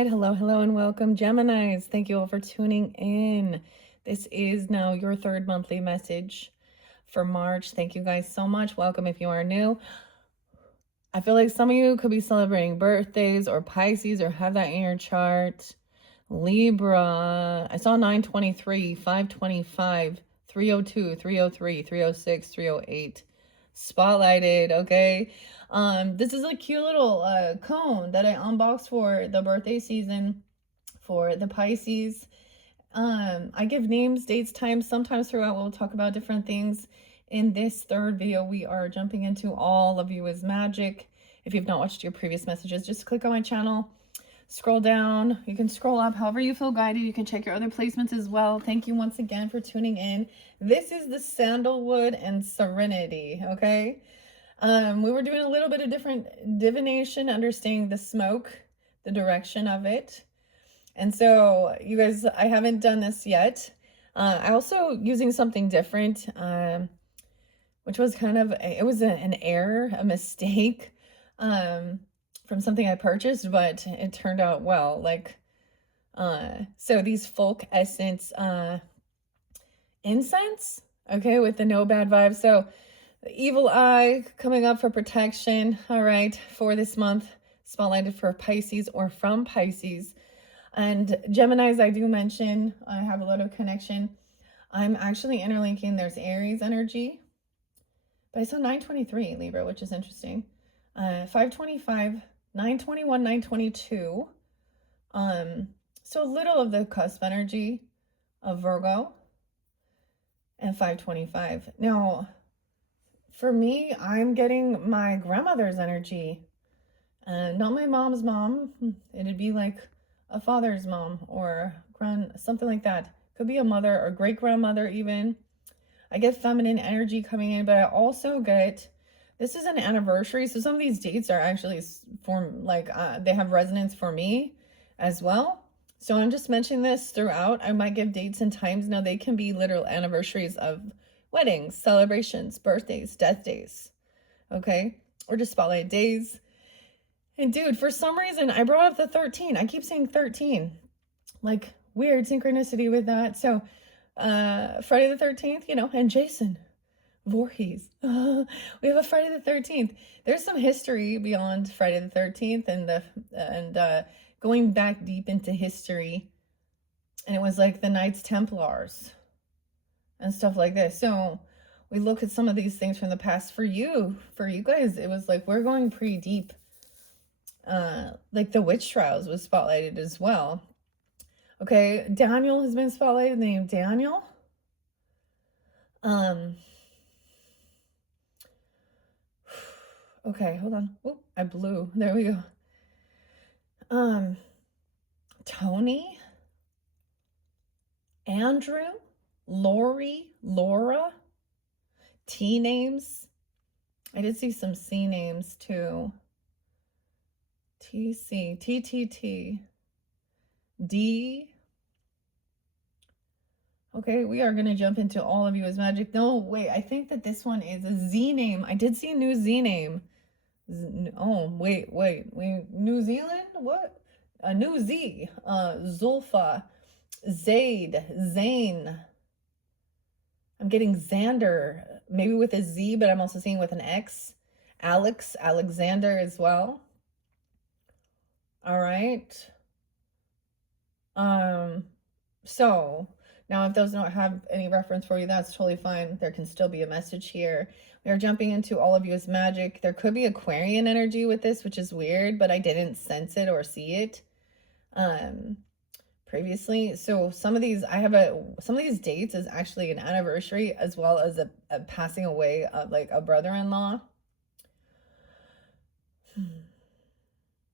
right. Hello, and welcome, Geminis. Thank you all for tuning in. This is now your third monthly message for March. Thank you guys so much. Welcome if you are new. I feel like some of you could be celebrating birthdays or Pisces or have that in your chart. Libra. I saw 923, 525, 302, 303, 306, 308 spotlighted. Okay. This is a cute little cone that I unboxed for the birthday season for the Pisces. I give names, dates, times. Sometimes throughout we'll talk about different things. In this third video, we are jumping into All of You is Magic. If you've not watched your previous messages, just click on my channel, scroll down. You can scroll up however you feel guided. You can check your other placements as well. Thank you once again for tuning in. This is the Sandalwood and Serenity, okay? We were doing a little bit of different divination, understanding the smoke, the direction of it. And so you guys, I haven't done this yet. I also using something different, which was kind of, it was an error, a mistake from something I purchased, but it turned out well. Like, so these folk essence incense, okay, with the no bad vibes. So the evil eye coming up for protection, all right, for this month, spotlighted for Pisces or from Pisces. And Geminis, I do mention, I have a lot of connection. I'm actually interlinking, there's Aries energy, but I saw 923 Libra, which is interesting. 525, 921, 922. So a little of the cusp energy of Virgo and 525. Now, for me, I'm getting my grandmother's energy, not my mom's mom. It'd be like a father's mom or something like that. Could be a mother or great grandmother even. I get feminine energy coming in, but I also get, this is an anniversary. So some of these dates are actually they have resonance for me as well. So I'm just mentioning this throughout. I might give dates and times. Now they can be literal anniversaries of weddings, celebrations, birthdays, death days, okay? Or just spotlight days. And dude, for some reason, I brought up the 13. I keep saying 13. Like, weird synchronicity with that. So, Friday the 13th, you know, and Jason Voorhees. We have a Friday the 13th. There's some history beyond Friday the 13th and going back deep into history. And it was like the Knights Templars and stuff like this. So we look at some of these things from the past. For you guys, it was like we're going pretty deep. Like the witch trials was spotlighted as well. Okay, Daniel has been spotlighted, the name Daniel. Okay, hold on. Oh, I blew. There we go. Tony, Andrew, Lori, Laura, T names. I did see some C names too. TC, TTT, D. Okay, we are going to jump into All of You is Magic. No, wait, I think that this one is a Z name. I did see a new Z name. Oh, wait, New Zealand? What? A new Z. Zulfa, Zaid, Zane. I'm getting Xander, maybe with a Z, but I'm also seeing with an X. Alex, Alexander as well. All right. So now if those don't have any reference for you, that's totally fine. There can still be a message here. We are jumping into All of You is Magic. There could be Aquarian energy with this, which is weird, but I didn't sense it or see it previously. So some of these dates is actually an anniversary as well as a passing away of like a brother-in-law.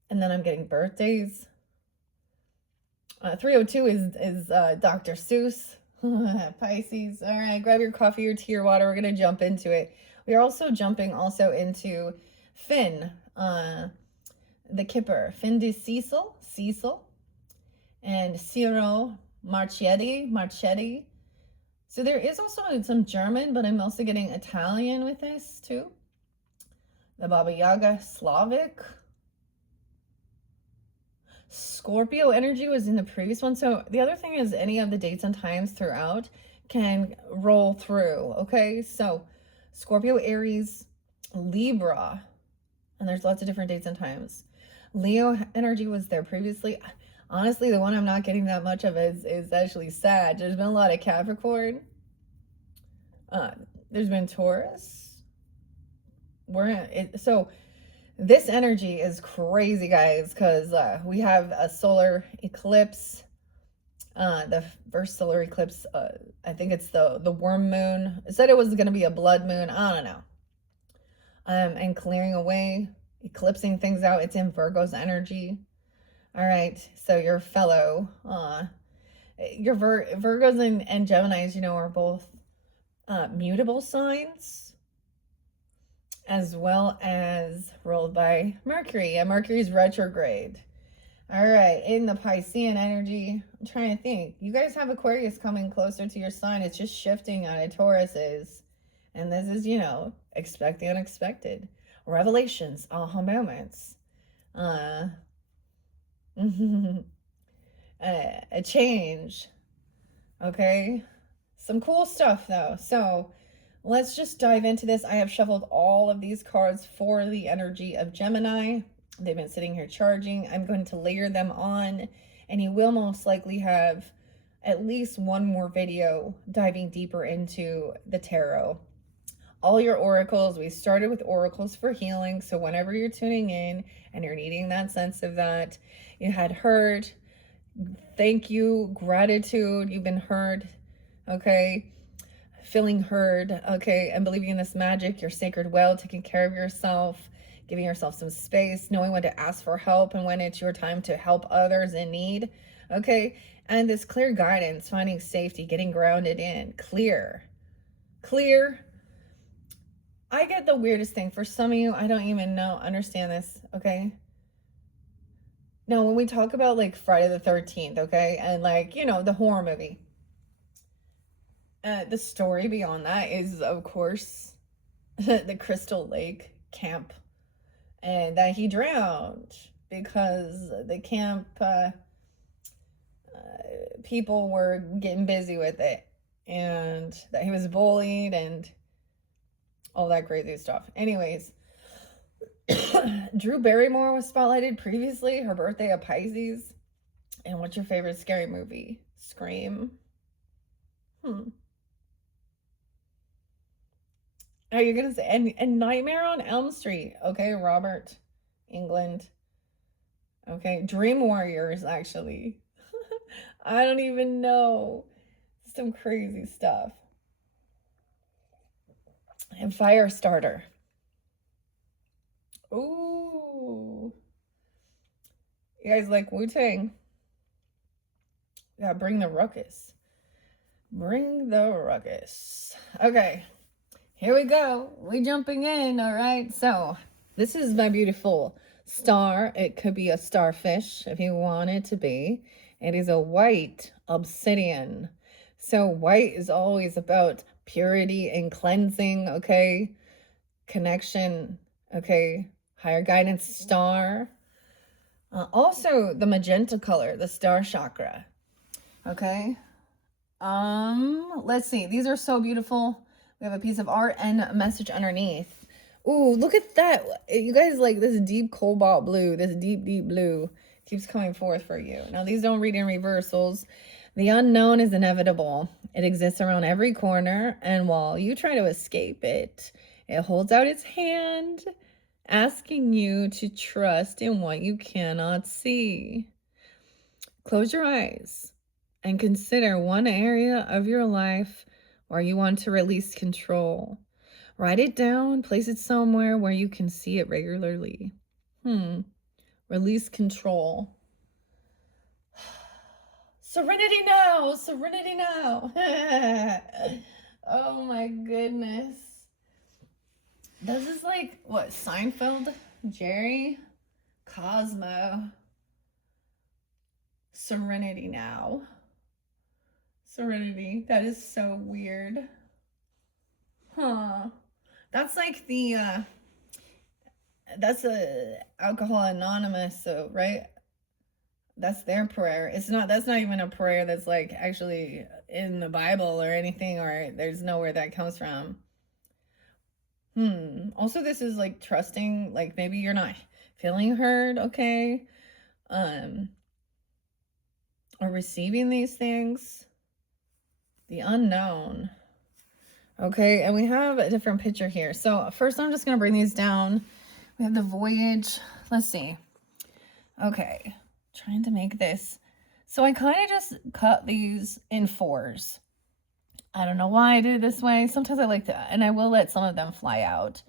And then I'm getting birthdays. 302 is Dr. Seuss, Pisces. All right, grab your coffee or tea or water. We're going to jump into it. We are also jumping into Finn, the Kipper, Finn de Cecil, and Ciro Marchetti. So there is also some German, but I'm also getting Italian with this too. The Baba Yaga, Slavic, Scorpio energy was in the previous one. So the other thing is any of the dates and times throughout can roll through. Okay. So Scorpio, Aries, Libra, and there's lots of different dates and times. Leo energy was there previously. Honestly, the one I'm not getting that much of is actually Sag. There's been a lot of Capricorn. There's been Taurus. So this energy is crazy, guys, because we have a solar eclipse. The first solar eclipse, I think it's the worm moon. It said it was going to be a blood moon. I don't know. And clearing away, eclipsing things out. It's in Virgo's energy. All right, so your fellow, your Virgos and Geminis, you know, are both mutable signs, as well as ruled by Mercury, and Mercury's retrograde. All right, in the Piscean energy, I'm trying to think. You guys have Aquarius coming closer to your sign. It's just shifting out of Taurus's. And this is, you know, expect the unexpected. Revelations, aha moments. A change. Okay? Some cool stuff, though. So, let's just dive into this. I have shuffled all of these cards for the energy of Gemini. They've been sitting here charging. I'm going to layer them on, and you will most likely have at least one more video diving deeper into the tarot. All your oracles, we started with oracles for healing. So whenever you're tuning in and you're needing that sense of that, you had heard, thank you, gratitude, you've been heard, okay? Feeling heard, okay? And believing in this magic, your sacred well, taking care of yourself, giving yourself some space, knowing when to ask for help and when it's your time to help others in need, okay? And this clear guidance, finding safety, getting grounded in, clear. I get the weirdest thing. For some of you, I don't even understand this, okay? Now, when we talk about like Friday the 13th, okay, and like, you know, the horror movie, the story beyond that is, of course, the Crystal Lake camp, and that he drowned because the camp people were getting busy with it, and that he was bullied and all that crazy stuff. Anyways, Drew Barrymore was spotlighted previously, her birthday of Pisces. And what's your favorite scary movie? Scream? Are you gonna say and Nightmare on Elm Street? Okay, Robert England. Okay, Dream Warriors, actually. I don't even know. Some crazy stuff. And Firestarter. Ooh. You guys like Wu-Tang? Yeah, bring the ruckus. Bring the ruckus. Okay, here we go. We're jumping in, all right? So, this is my beautiful star. It could be a starfish if you want it to be. It is a white obsidian. So, white is always about purity and cleansing, okay? Connection, okay? Higher guidance star. Also, the magenta color, the star chakra, okay? Let's see. These are so beautiful. We have a piece of art and a message underneath. Ooh, look at that. You guys, like this deep cobalt blue, this deep blue keeps coming forth for you. Now, these don't read in reversals. The unknown is inevitable. It exists around every corner, and while you try to escape it, it holds out its hand, asking you to trust in what you cannot see. Close your eyes and consider one area of your life where you want to release control. Write it down, place it somewhere where you can see it regularly. Release control. Serenity now, serenity now. Oh my goodness. This is like, what, Seinfeld? Jerry? Cosmo? Serenity now. Serenity. That is so weird. Huh. That's like the, that's a Alcohol Anonymous, so, right? That's their prayer. That's not even a prayer that's like actually in the Bible or anything, or there's nowhere that comes from. Also, this is like trusting, like maybe you're not feeling heard, okay? Or receiving these things. The unknown. Okay, and we have a different picture here. So first I'm just gonna bring these down. We have the voyage. Let's see. Okay, trying to make this. So I kind of just cut these in 4s. I don't know why I did it this way. Sometimes I like to, and I will let some of them fly out.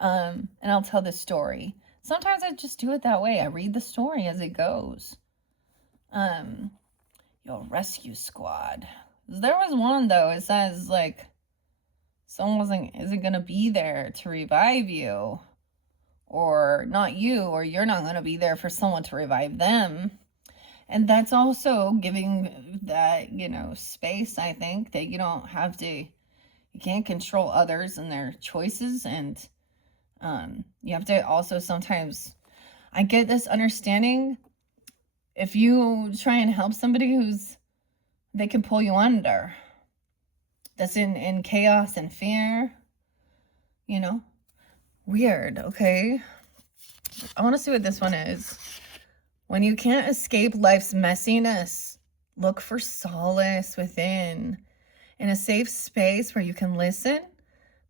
And I'll tell the story. Sometimes I just do it that way. I read the story as it goes. Your rescue squad. There was one though, it says like someone isn't gonna be there to revive you. Or not you, or you're not gonna be there for someone to revive them. And that's also giving that, space, I think, that you don't have to, you can't control others and their choices. And you have to also sometimes, I get this understanding, if you try and help somebody they can pull you under. That's in chaos and fear, Weird, okay? I want to see what this one is. When you can't escape life's messiness, look for solace within. In a safe space where you can listen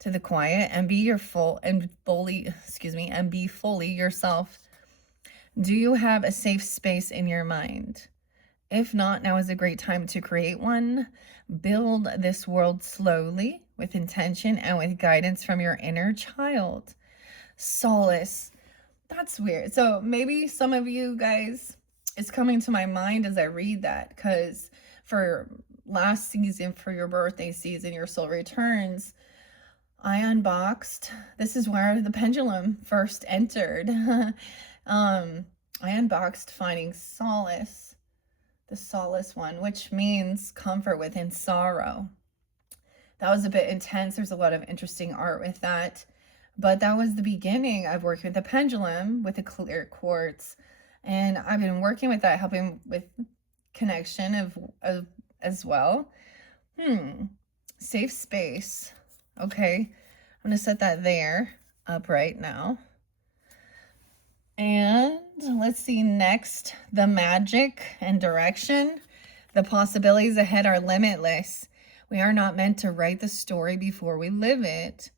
to the quiet and be fully yourself. Do you have a safe space in your mind? If not, now is a great time to create one. Build this world slowly, with intention and with guidance from your inner child. Solace. That's weird. So maybe some of you guys, it's coming to my mind as I read that, because for last season, for your birthday season, your soul returns, I unboxed. This is where the pendulum first entered. I unboxed Finding Solace, the solace one, which means comfort within sorrow. That was a bit intense. There's a lot of interesting art with that. But that was the beginning of working with the pendulum, with the clear quartz. And I've been working with that, helping with connection of as well. Safe space. Okay. I'm going to set that there up right now. And let's see next, the magic and direction. The possibilities ahead are limitless. We are not meant to write the story before we live it.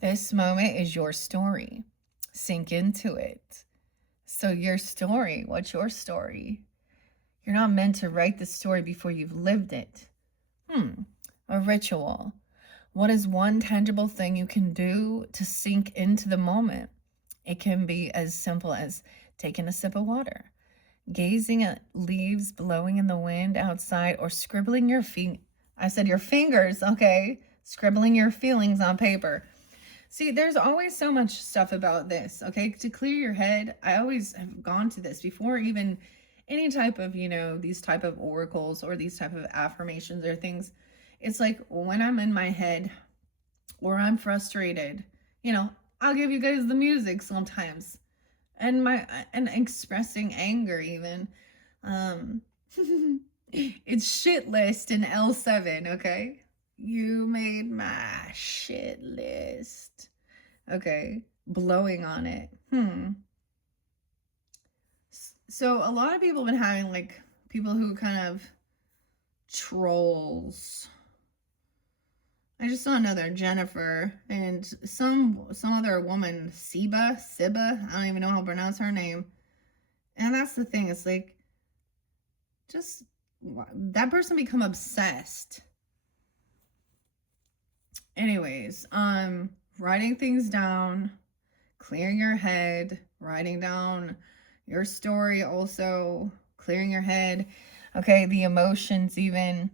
This moment is your story. Sink into it. So your story, what's your story? You're not meant to write the story before you've lived it. A ritual. What is one tangible thing you can do to sink into the moment? It can be as simple as taking a sip of water, gazing at leaves blowing in the wind outside, or scribbling your fingers, okay? Scribbling your feelings on paper. See, there's always so much stuff about this, okay? To clear your head, I always have gone to this before even any type of, these type of oracles or these type of affirmations or things. It's like when I'm in my head or I'm frustrated, I'll give you guys the music sometimes. And expressing anger even. It's shit list in L7, okay? You made my shit list. Okay, blowing on it. So a lot of people have been having like people who kind of trolls. I just saw another Jennifer and some other woman, Siba, I don't even know how to pronounce her name. And that's the thing, it's like, just that person become obsessed. Anyways, writing things down, clearing your head, writing down your story, also clearing your head. Okay, the emotions even.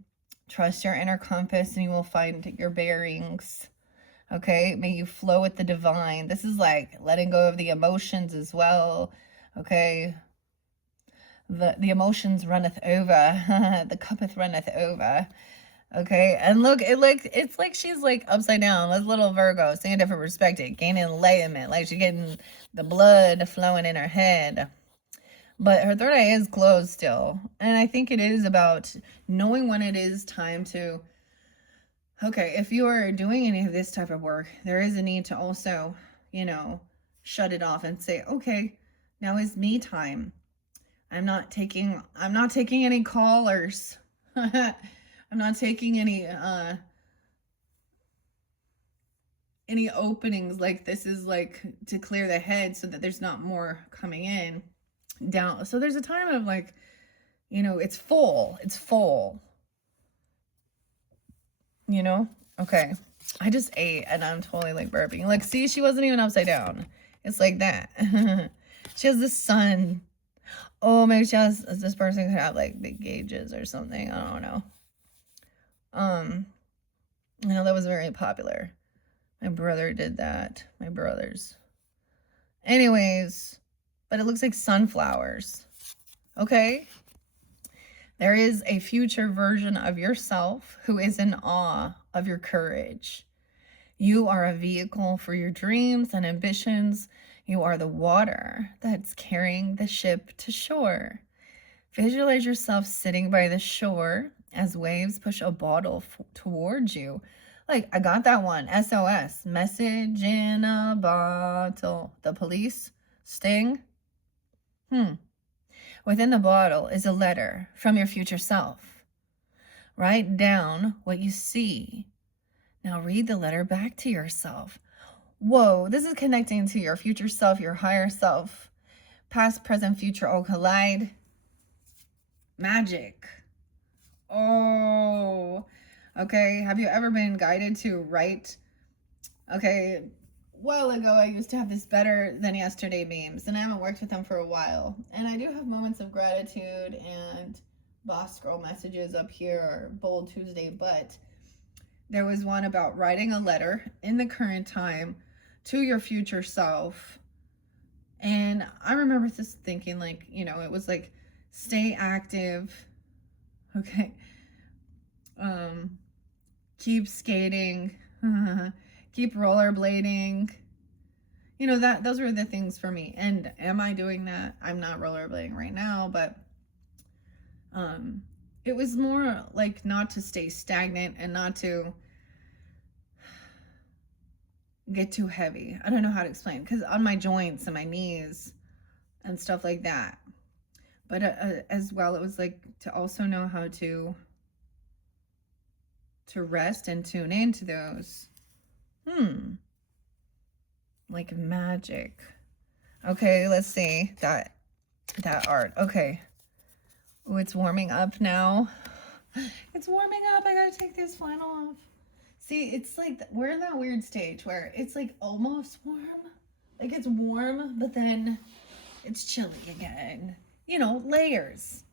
Trust your inner compass and you will find your bearings. Okay, may you flow with the divine. This is like letting go of the emotions as well. Okay, the emotions runneth over. The cuppeth runneth over. Okay, and look, it's like she's like upside down. Let's little Virgo, seeing a different perspective, gaining enlightenment, like she's getting the blood flowing in her head. But her third eye is closed still. And I think it is about knowing when it is time to, okay, if you are doing any of this type of work, there is a need to also, shut it off and say, okay, now is me time. I'm not taking any callers. I'm not taking any openings. Like, this is like to clear the head so that there's not more coming in down. So there's a time of like, it's full. Okay. I just ate and I'm totally like burping. Like, see, she wasn't even upside down. It's like that. She has the sun. Oh, maybe this person could have like big gauges or something. I don't know. I know that was very popular. My brother did that. My brothers. Anyways, but it looks like sunflowers. Okay? There is a future version of yourself who is in awe of your courage. You are a vehicle for your dreams and ambitions. You are the water that's carrying the ship to shore. Visualize yourself sitting by the shore as waves push a bottle towards you. Like, I got that one. SOS. Message in a bottle. The police sting. Within the bottle is a letter from your future self. Write down what you see. Now read the letter back to yourself. Whoa, this is connecting to your future self, your higher self. Past, present, future all collide. Magic. Oh, okay. Have you ever been guided to write? Okay, a while ago, I used to have this better than yesterday memes, and I haven't worked with them for a while. And I do have moments of gratitude and boss girl messages up here, or Bold Tuesday, but there was one about writing a letter in the current time to your future self. And I remember just thinking, like, it was like, stay active. Okay. Keep skating. Keep rollerblading. Those were the things for me. And am I doing that? I'm not rollerblading right now, but it was more like not to stay stagnant and not to get too heavy. I don't know how to explain, because on my joints and my knees and stuff like that. But as well, it was like to also know how to rest and tune into those. Like magic. Okay, let's see that art. Okay. Oh, it's warming up now. It's warming up. I gotta take this flannel off. See, it's like we're in that weird stage where it's like almost warm. Like, it's warm, but then it's chilly again. Layers.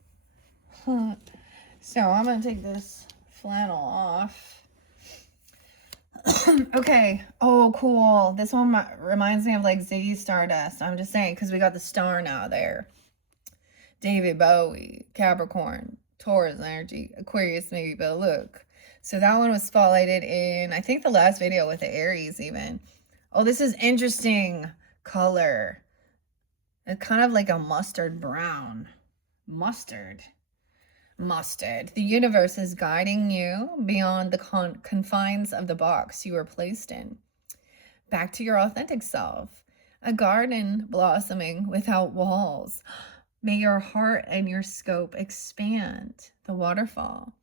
So I'm gonna take this flannel off. Okay. Oh, cool. This one reminds me of like Ziggy Stardust. I'm just saying, because we got the star now there. David Bowie, Capricorn, Taurus energy, Aquarius maybe, but look. So that one was spotlighted in, I think, the last video with the Aries even. Oh, this is interesting color. It's kind of like a mustard brown. Mustard. The universe is guiding you beyond the confines of the box you were placed in. Back to your authentic self. A garden blossoming without walls. May your heart and your scope expand. The waterfall.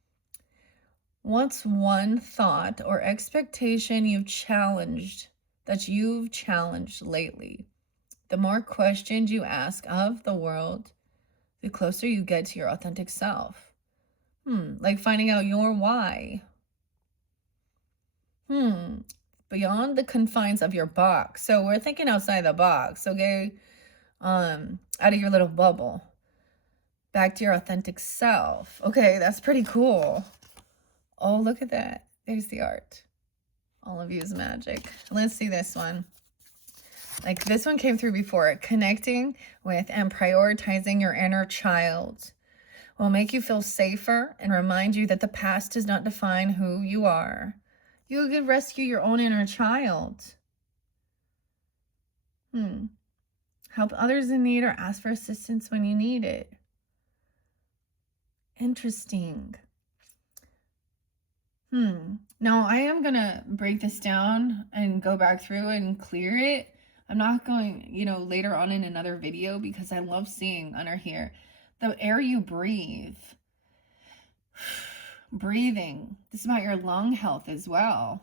What's one thought or expectation you've challenged lately? The more questions you ask of the world, the closer you get to your authentic self. Like finding out your why. Beyond the confines of your box. So we're thinking outside the box, okay? Out of your little bubble. Back to your authentic self. Okay, that's pretty cool. Oh, look at that. There's the art. All of you is magic. Let's see this one. Like, this one came through before. Connecting with and prioritizing your inner child will make you feel safer and remind you that the past does not define who you are. You could rescue your own inner child. Help others in need or ask for assistance when you need it. Interesting. Now I am gonna break this down and go back through and clear it. I'm not going, later on in another video, because I love seeing under here the air you breathe. Breathing. This is about your lung health as well.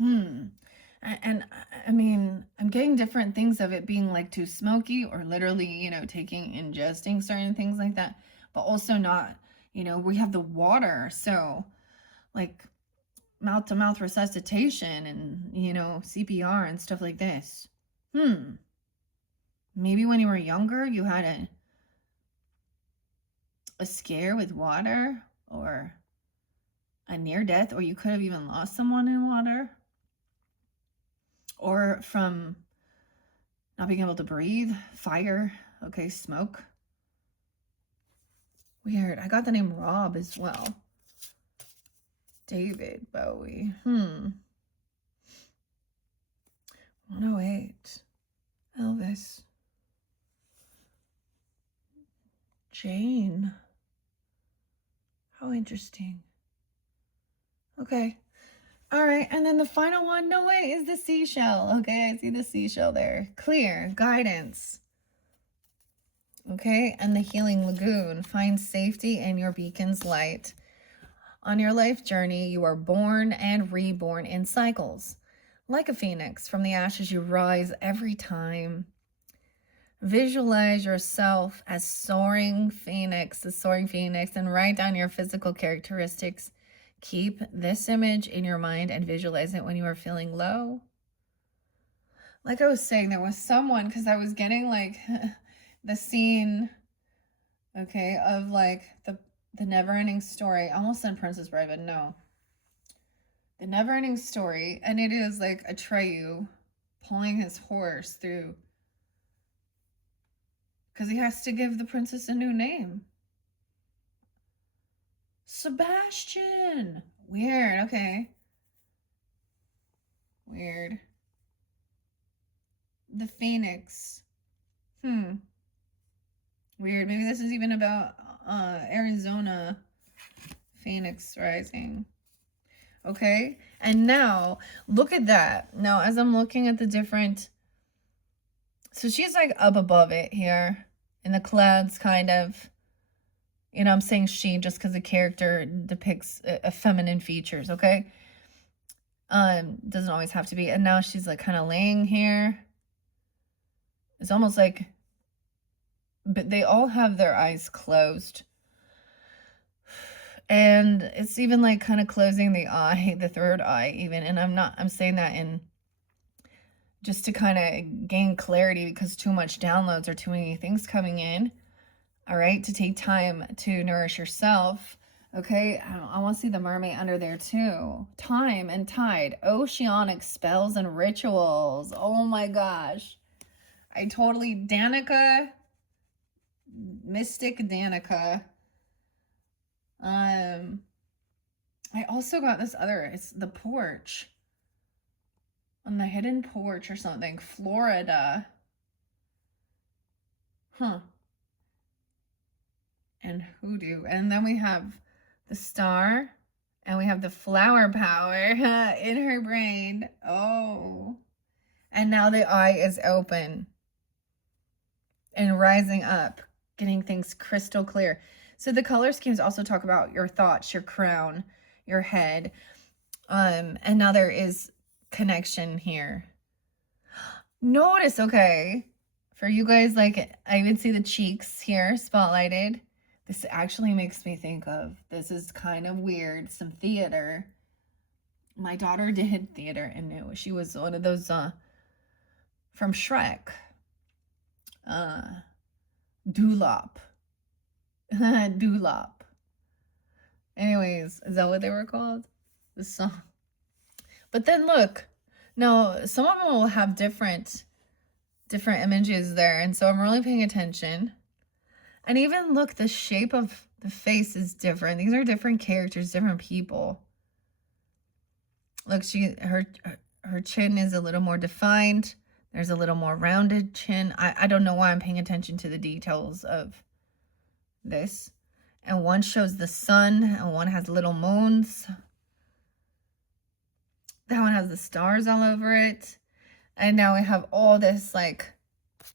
And I mean, I'm getting different things of it being like too smoky, or literally, ingesting certain things like that, but also not, we have the water. So like mouth to mouth resuscitation and, CPR and stuff like this. Maybe when you were younger, you had a scare with water, or a near death, or you could have even lost someone in water, or from not being able to breathe, fire, okay, smoke. Weird. I got the name Rob as well. David Bowie. 108. Elvis. Jane. How interesting. Okay. All right. And then the final one, no way, is the seashell. Okay. I see the seashell there. Clear. Guidance. Okay. And the healing lagoon. Find safety in your beacon's light. On your life journey, you are born and reborn in cycles. Like a phoenix, from the ashes you rise every time. Visualize yourself as the soaring phoenix, and write down your physical characteristics. Keep this image in your mind and visualize it when you are feeling low. Like I was saying, there was someone, because I was getting like the scene, okay, of like the never-ending story. I almost said Princess Bride, but no. The never-ending story, and it is like Atreyu pulling his horse through, because he has to give the princess a new name. Sebastian. Weird. Okay. Weird. The Phoenix. Weird. Maybe this is even about Arizona Phoenix rising. Okay. And now look at that. Now, as I'm looking at the different, so she's like up above it here in the clouds, kind of. I'm saying she just because the character depicts a feminine features, okay? Doesn't always have to be. And now she's like kind of laying here. It's almost like, but they all have their eyes closed. And it's even like kind of closing the eye, the third eye even. And I'm saying that in just to kind of gain clarity, because too much downloads or too many things coming in. All right, to take time to nourish yourself. Okay, I want to see the mermaid under there too. Time and tide, oceanic spells and rituals. Oh my gosh. Danica, Mystic Danica. I also got this other, it's the porch. On the hidden porch or something, Florida. And hoodoo. And then we have the star, and we have the flower power in her brain. Oh. And now the eye is open and rising up, getting things crystal clear. So the color schemes also talk about your thoughts, your crown, your head. And now there is connection here. Notice, okay, for you guys, like I even see the cheeks here spotlighted. This actually makes me think of, this is kind of weird, some theater. My daughter did theater and knew. She was one of those from Shrek. Doolop. Doolop. Anyways, is that what they were called? The song. But then look, now some of them will have different images there, and so I'm really paying attention. And even look, the shape of the face is different. These are different characters, different people. Look, her chin is a little more defined. There's a little more rounded chin. I don't know why I'm paying attention to the details of this. And one shows the sun, and one has little moons. That one has the stars all over it. And now we have all this, like,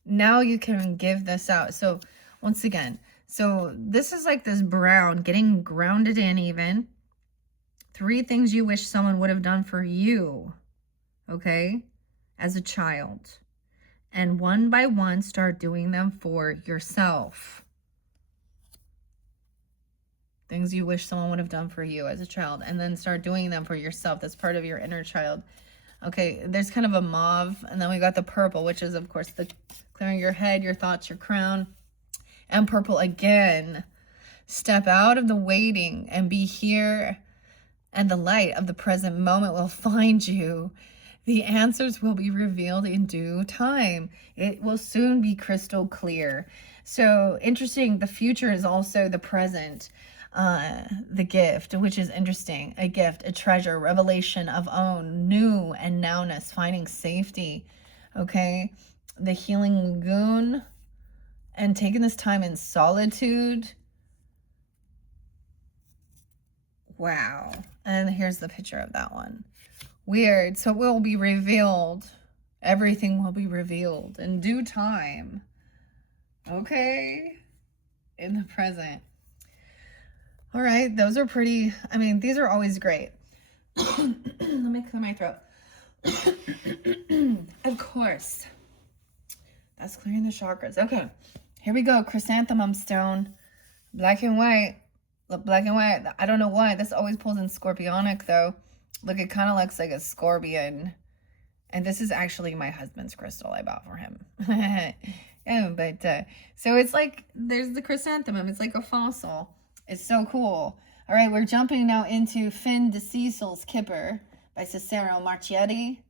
now you can give this out. So once again, so this is like this brown, getting grounded in even. 3 things you wish someone would have done for you, okay, as a child. And one by one, start doing them for yourself. Things you wish someone would have done for you as a child. And then start doing them for yourself. That's part of your inner child. Okay, there's kind of a mauve. And then we got the purple, which is, of course, the clearing your head, your thoughts, your crown. And purple again. Step out of the waiting and be here. And the light of the present moment will find you. The answers will be revealed in due time. It will soon be crystal clear. So interesting. The future is also the present. The gift, which is interesting. A gift, a treasure, revelation of own, new and nowness, finding safety. Okay. The healing lagoon and taking this time in solitude. Wow. And here's the picture of that one. Weird. So it will be revealed. Everything will be revealed in due time. Okay. In the present. All right. Those are pretty, I mean, these are always great. Let me clear my throat. Of course. That's clearing the chakras. Okay. Here we go. Chrysanthemum stone. Black and white. Look, black and white. I don't know why. This always pulls in scorpionic though. Look, it kind of looks like a scorpion. And this is actually my husband's crystal I bought for him. Yeah, but so it's like, there's the chrysanthemum. It's like a fossil. It's so cool. All right, we're jumping now into Fin de Cecil's Kipper by Cicero Marchetti.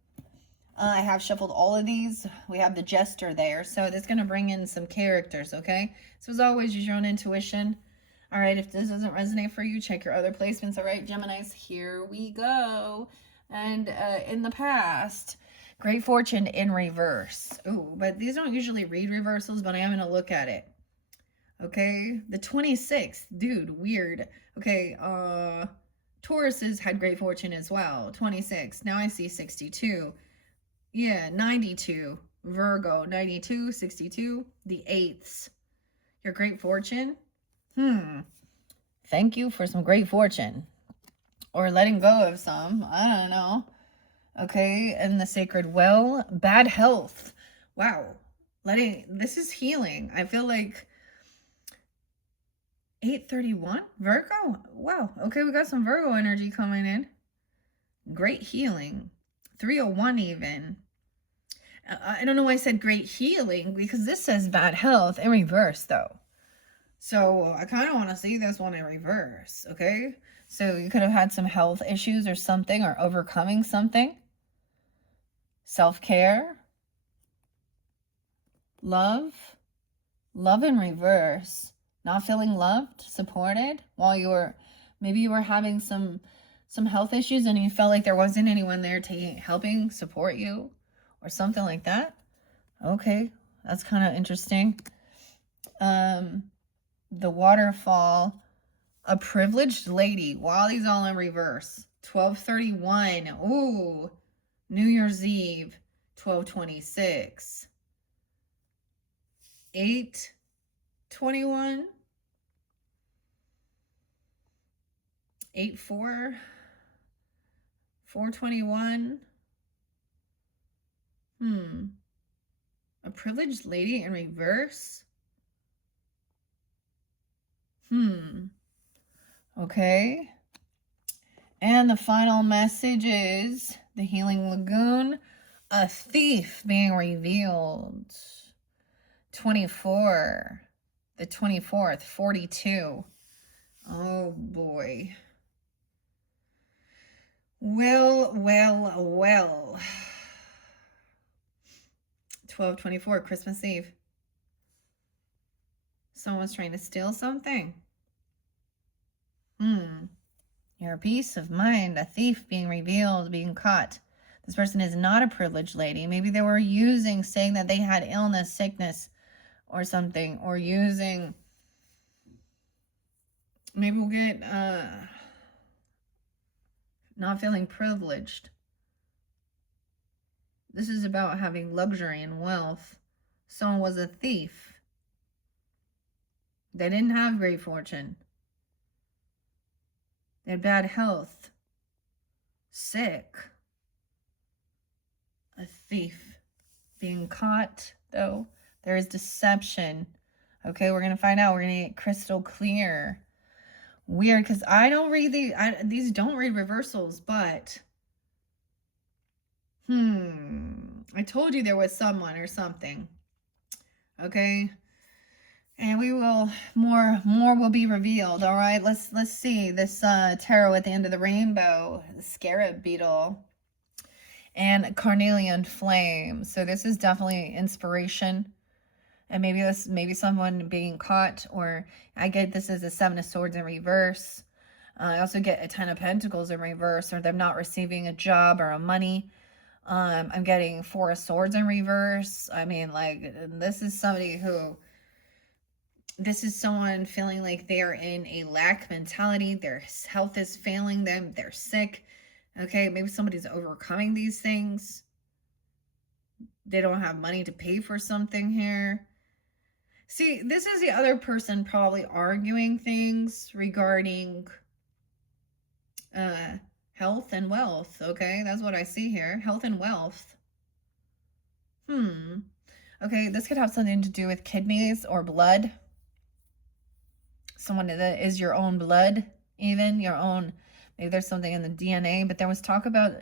I have shuffled all of these. We have the Jester there. So that's going to bring in some characters, okay? So as always, use your own intuition. All right, if this doesn't resonate for you, check your other placements. All right, Geminis, here we go. And in the past, great fortune in reverse. Oh, but these don't usually read reversals, but I am going to look at it. Okay, the 26th, dude, weird. Okay, Tauruses had great fortune as well. 26, now I see 62. Yeah, 92, Virgo, 92, 62, the 8ths. Your great fortune? Thank you for some great fortune. Or letting go of some. I don't know. Okay. And the sacred well. Bad health. Wow. This is healing. I feel like 831. Virgo. Wow. Okay. We got some Virgo energy coming in. Great healing. 301 even. I don't know why I said great healing because this says bad health in reverse though. So I kind of want to see this one in reverse, okay? So you could have had some health issues or something, or overcoming something. Self-care. Love. Love in reverse. Not feeling loved, supported, while maybe you were having some health issues and you felt like there wasn't anyone there helping support you or something like that. Okay, that's kind of interesting. The waterfall, a privileged lady. Wow, these all in reverse. 1231. Ooh, New Year's Eve. 1226. 821. 84. 421. A privileged lady in reverse. Okay. And the final message is the healing lagoon, a thief being revealed. 24, the 24th, 42. Oh boy. Well. 12/24, Christmas Eve. Someone's trying to steal something. Your peace of mind, a thief being revealed, being caught. This person is not a privileged lady. Maybe they were saying that they had illness, sickness, or something, or maybe we'll get, not feeling privileged. This is about having luxury and wealth. Someone was a thief. They didn't have great fortune. They had bad health. Sick. A thief. Being caught, though. There is deception. Okay, we're going to find out. We're going to get crystal clear. Weird, because I don't read these don't read reversals, but I told you there was someone or something. Okay, and we will more will be revealed. All right, let's see this tarot at the end of the rainbow, the scarab beetle, and carnelian flame. So this is definitely inspiration, and maybe someone being caught, or I get this as a 7 of Swords in reverse. I also get a 10 of Pentacles in reverse, or them not receiving a job or a money. I'm getting 4 of Swords in reverse. I mean, like, this is someone feeling like they're in a lack mentality. Their health is failing them. They're sick. Okay, maybe somebody's overcoming these things. They don't have money to pay for something here. See, this is the other person probably arguing things regarding health and wealth, okay? That's what I see here. Health and wealth. Okay, this could have something to do with kidneys or blood. Someone that is your own blood, even your own. Maybe there's something in the DNA, but there was talk about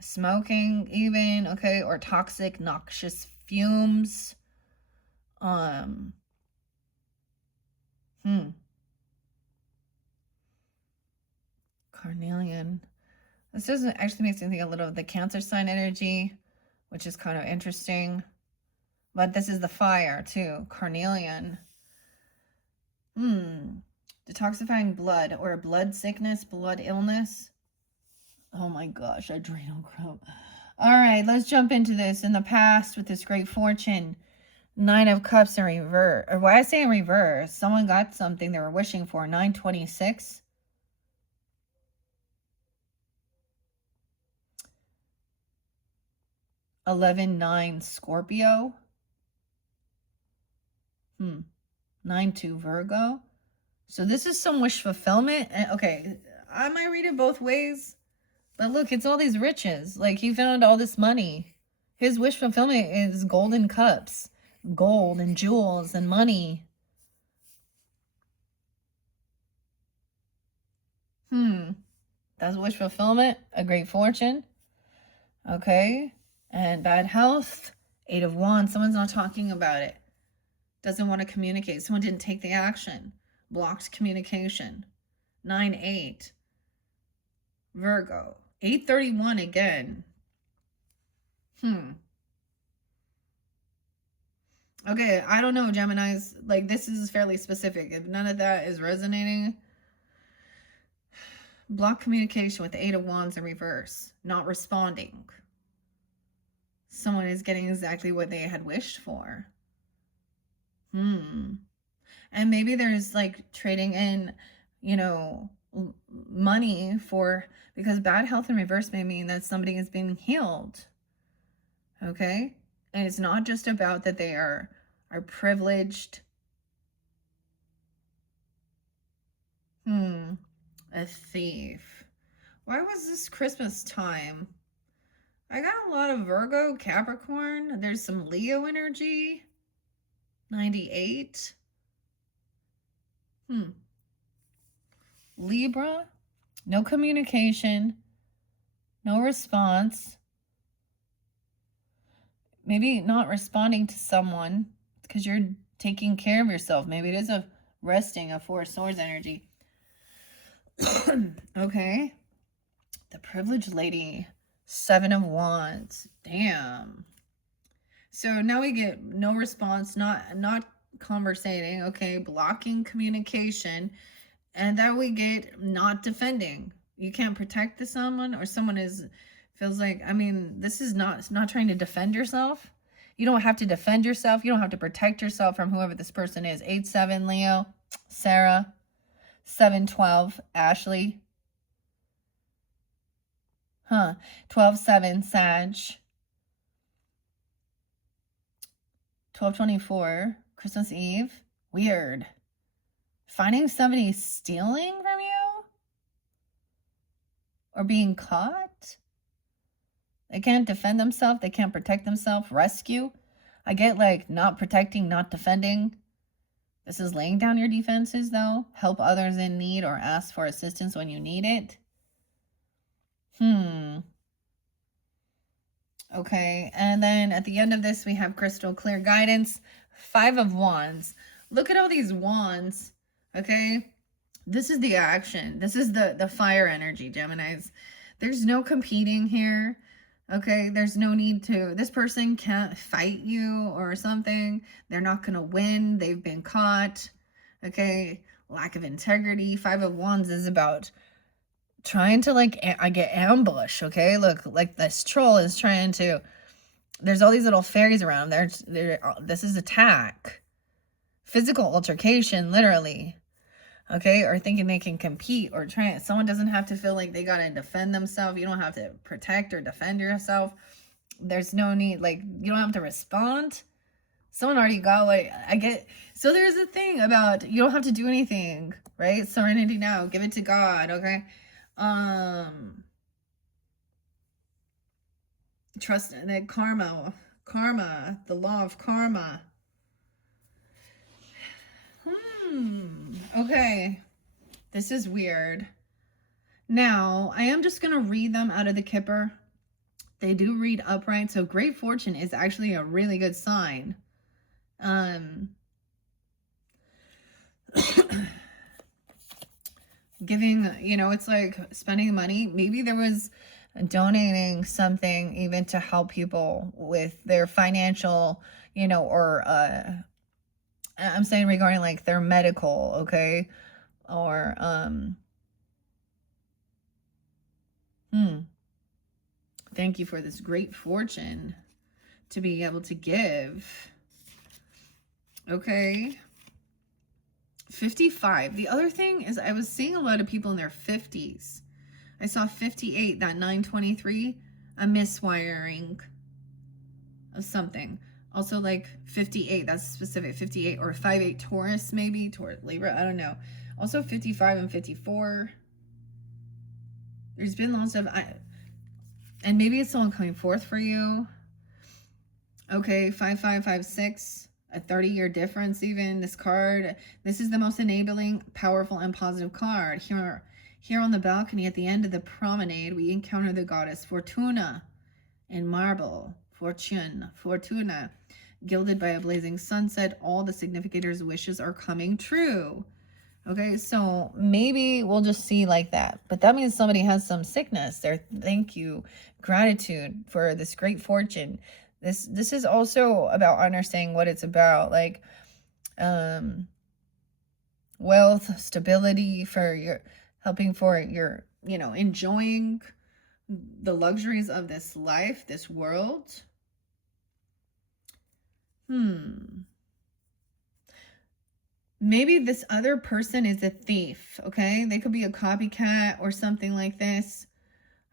smoking even, okay, or toxic, noxious fumes. Carnelian. This doesn't actually make me think a little of the Cancer sign energy, which is kind of interesting. But this is the fire too, carnelian. Detoxifying blood, or a blood sickness, blood illness. Oh my gosh, adrenochrome. All right, let's jump into this. In the past, with this great fortune, 9 of Cups in reverse. Or why I say in reverse, someone got something they were wishing for. 926. 11-9 Scorpio. 9-2 Virgo. So this is some wish fulfillment. Okay, I might read it both ways. But look, it's all these riches. Like, he found all this money. His wish fulfillment is golden cups. Gold and jewels and money. That's wish fulfillment. A great fortune. Okay. And bad health. 8 of Wands. Someone's not talking about it. Doesn't want to communicate. Someone didn't take the action. Blocked communication. 9-8. Virgo. 831 again. Okay, I don't know, Geminis. Like, this is fairly specific. If none of that is resonating, block communication with the 8 of Wands in reverse. Not responding. Someone is getting exactly what they had wished for. And maybe there's like trading in, you know, money for, because bad health in reverse may mean that somebody is being healed. Okay? And it's not just about that they are privileged. A thief. Why was this Christmas time? I got a lot of Virgo, Capricorn. There's some Leo energy. 98. Libra. No communication. No response. Maybe not responding to someone because you're taking care of yourself. Maybe it is a resting, a 4 of Swords energy. Okay. The privileged lady. 7 of Wands. Damn. So now we get no response, not conversating, okay, blocking communication, and then we get not defending. You can't protect someone, or someone is Feels like, I mean, this is not trying to defend yourself. You don't have to defend yourself. You don't have to protect yourself from whoever this person is. 8-7 Leo, Sarah. 7-12 Ashley. 12-7 Sag. 12-24 Christmas Eve. Weird. Finding somebody stealing from you? Or being caught? They can't defend themselves. They can't protect themselves. Rescue. I get like not protecting, not defending. This is laying down your defenses though. Help others in need or ask for assistance when you need it. Okay, and then at the end of this, we have crystal clear guidance. 5 of Wands. Look at all these wands, okay? This is the action. This is the fire energy, Geminis. There's no competing here, okay? There's no need to. This person can't fight you or something. They're not going to win. They've been caught, okay? Lack of integrity. 5 of Wands is about trying to like I get ambush, okay? Look, like this troll is trying to, there's all these little fairies around. This is attack. Physical altercation, literally. Okay? Or thinking they can compete or try it. Someone doesn't have to feel like they gotta defend themselves. You don't have to protect or defend yourself. There's no need, like, you don't have to respond. Someone already got like, so there's a thing about you don't have to do anything, right? Serenity now, give it to God, okay? Trust that karma, the law of karma. Okay. This is weird. Now, I am just going to read them out of the Kipper. They do read upright, so great fortune is actually a really good sign. Giving, you know, it's like spending money. Maybe there was donating something even to help people with their financial, you know, or I'm saying regarding like their medical, okay? Or thank you for this great fortune to be able to give. Okay. 55. The other thing is I was seeing a lot of people in their 50s. I saw 58, that 923, a miswiring of something. Also like 58, that's specific, 58 or 58 Taurus maybe, Taurus, Libra, I don't know. Also 55 and 54. There's been lots of, and maybe it's someone coming forth for you. Okay, 5556, a 30-year difference even. This card, this is the most enabling, powerful, and positive card. Here on the balcony at the end of the promenade, we encounter the goddess Fortuna in marble. Fortuna, gilded by a blazing sunset. All the significators' wishes are coming true. Okay, so maybe we'll just see like that. But that means somebody has some sickness. Their thank you, gratitude for this great fortune. This is also about understanding what it's about, like wealth, stability, for your helping for your, you know, enjoying the luxuries of this life, this world. Maybe this other person is a thief, okay? They could be a copycat or something like this,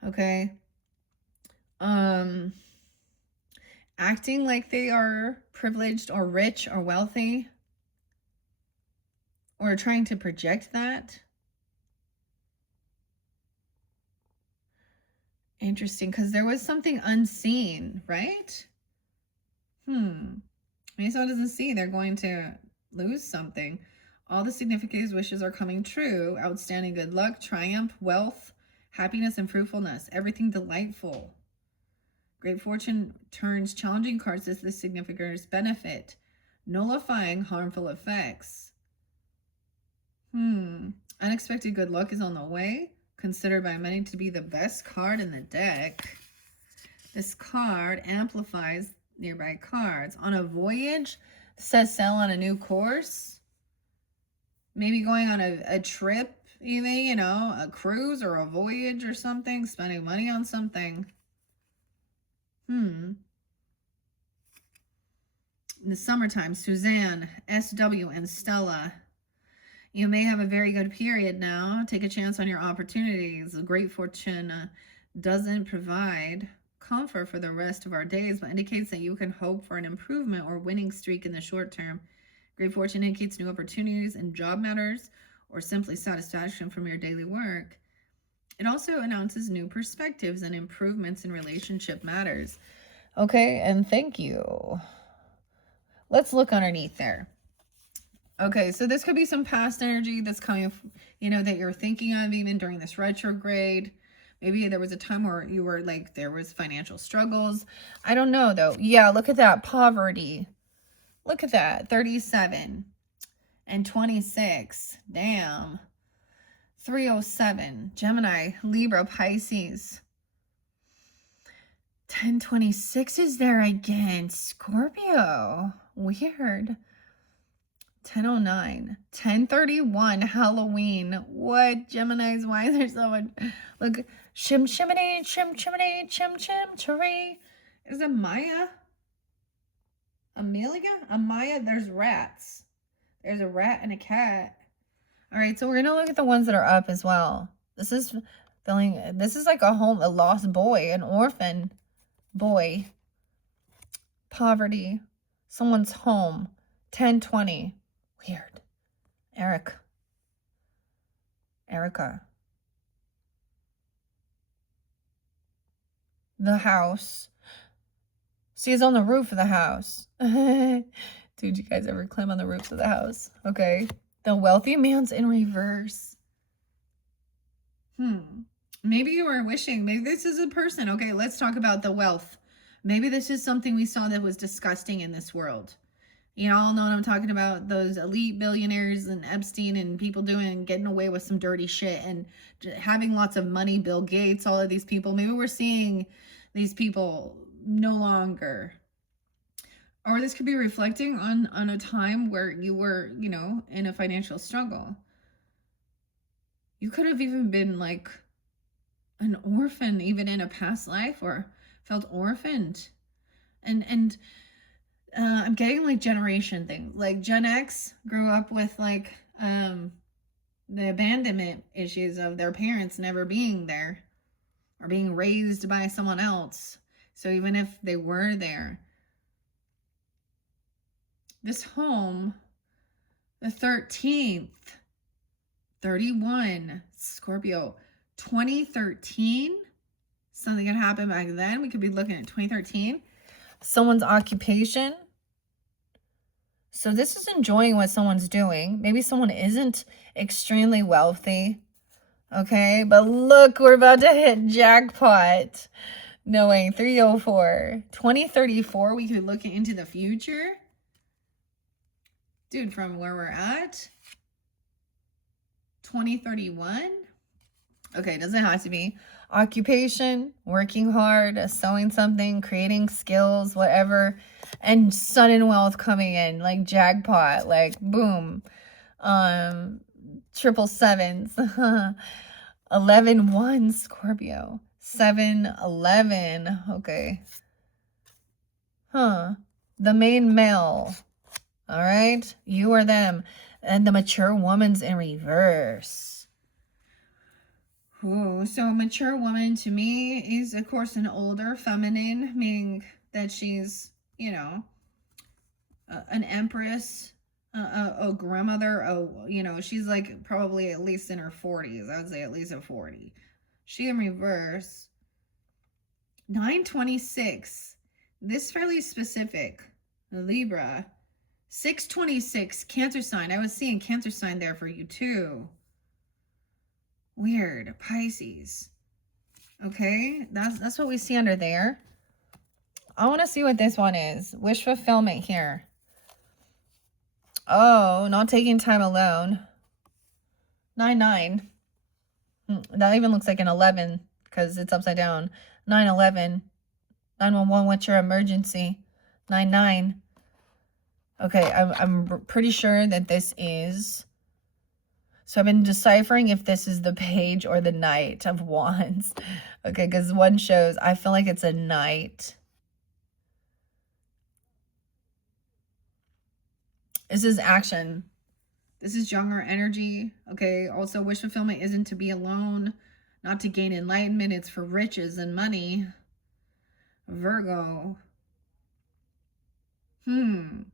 okay? Acting like they are privileged or rich or wealthy, or trying to project that. Interesting, because there was something unseen, right? Maybe someone doesn't see they're going to lose something. All the significant wishes are coming true. Outstanding good luck, triumph, wealth, happiness, and fruitfulness. Everything delightful. Great fortune turns challenging cards as the significators benefit, nullifying harmful effects. Unexpected good luck is on the way, considered by many to be the best card in the deck. This card amplifies nearby cards. On a voyage, says sail on a new course. Maybe going on a trip, even, you know, a cruise or a voyage or something, spending money on something. In the summertime, Suzanne, SW, and Stella. You may have a very good period now. Take a chance on your opportunities. Great fortune doesn't provide comfort for the rest of our days, but indicates that you can hope for an improvement or winning streak in the short term. Great fortune indicates new opportunities in job matters or simply satisfaction from your daily work. It also announces new perspectives and improvements in relationship matters. Okay, and thank you. Let's look underneath there. Okay, so this could be some past energy that's coming, you know, that you're thinking of even during this retrograde. Maybe there was a time where you were like, there was financial struggles. I don't know though. Yeah, look at that, poverty. Look at that, 37 and 26. Damn. 307, Gemini, Libra, Pisces. 1026 is there again, Scorpio. Weird. 1009, 1031, Halloween. What, Geminis? Why is there so much? Look, shim chimney, chim chimney, chim chim cherry. Is it Maya? Amelia? Amaya? There's rats. There's a rat and a cat. All right, so we're gonna look at the ones that are up as well. This is feeling. This is like a lost boy, an orphan boy. Poverty. Someone's home. 1020. Weird. Erica. The house. See, it's on the roof of the house. Dude, you guys ever climb on the roofs of the house? Okay. The wealthy man's in reverse. Maybe you were wishing. Maybe this is a person. Okay, let's talk about the wealth. Maybe this is something we saw that was disgusting in this world. You all know what I'm talking about, those elite billionaires and Epstein and people getting away with some dirty shit and having lots of money, Bill Gates, all of these people. Maybe we're seeing these people no longer. Or this could be reflecting on a time where you were, you know, in a financial struggle. You could have even been like an orphan even in a past life or felt orphaned. And I'm getting like generation things. Like Gen X grew up with like the abandonment issues of their parents never being there or being raised by someone else. So even if they were there, this home, the 13th, 31, Scorpio, 2013, something had happened back then. We could be looking at 2013. Someone's occupation. So this is enjoying what someone's doing. Maybe someone isn't extremely wealthy. Okay, but look, we're about to hit jackpot. No way, 304. 2034, we could look into the future. Dude, from where we're at, 2031. Okay, doesn't have to be. Occupation, working hard, sewing something, creating skills, whatever, and sudden wealth coming in, like jackpot, like boom. Triple sevens. 11-1, Scorpio. 7-11. Okay. The main male. All right, you or them. And the mature woman's in reverse. Ooh, so a mature woman to me is, of course, an older feminine, meaning that she's, you know, an empress, a grandmother, you know, she's like probably at least in her 40s. I would say at least a 40. She in reverse. 926. This fairly specific. Libra. 626, Cancer sign. I was seeing Cancer sign there for you too. Weird. Pisces. Okay, that's what we see under there. I want to see what this one is. Wish fulfillment here. Oh, not taking time alone. 9-9. That even looks like an 11 because it's upside down. 9-11. 911, what's your emergency? 9-9. Okay, I'm pretty sure that this is... So I've been deciphering if this is the page or the Knight of Wands. Okay, because one shows, I feel like it's a Knight. This is action. This is younger energy. Okay. Also, wish fulfillment isn't to be alone, not to gain enlightenment. It's for riches and money. Virgo. We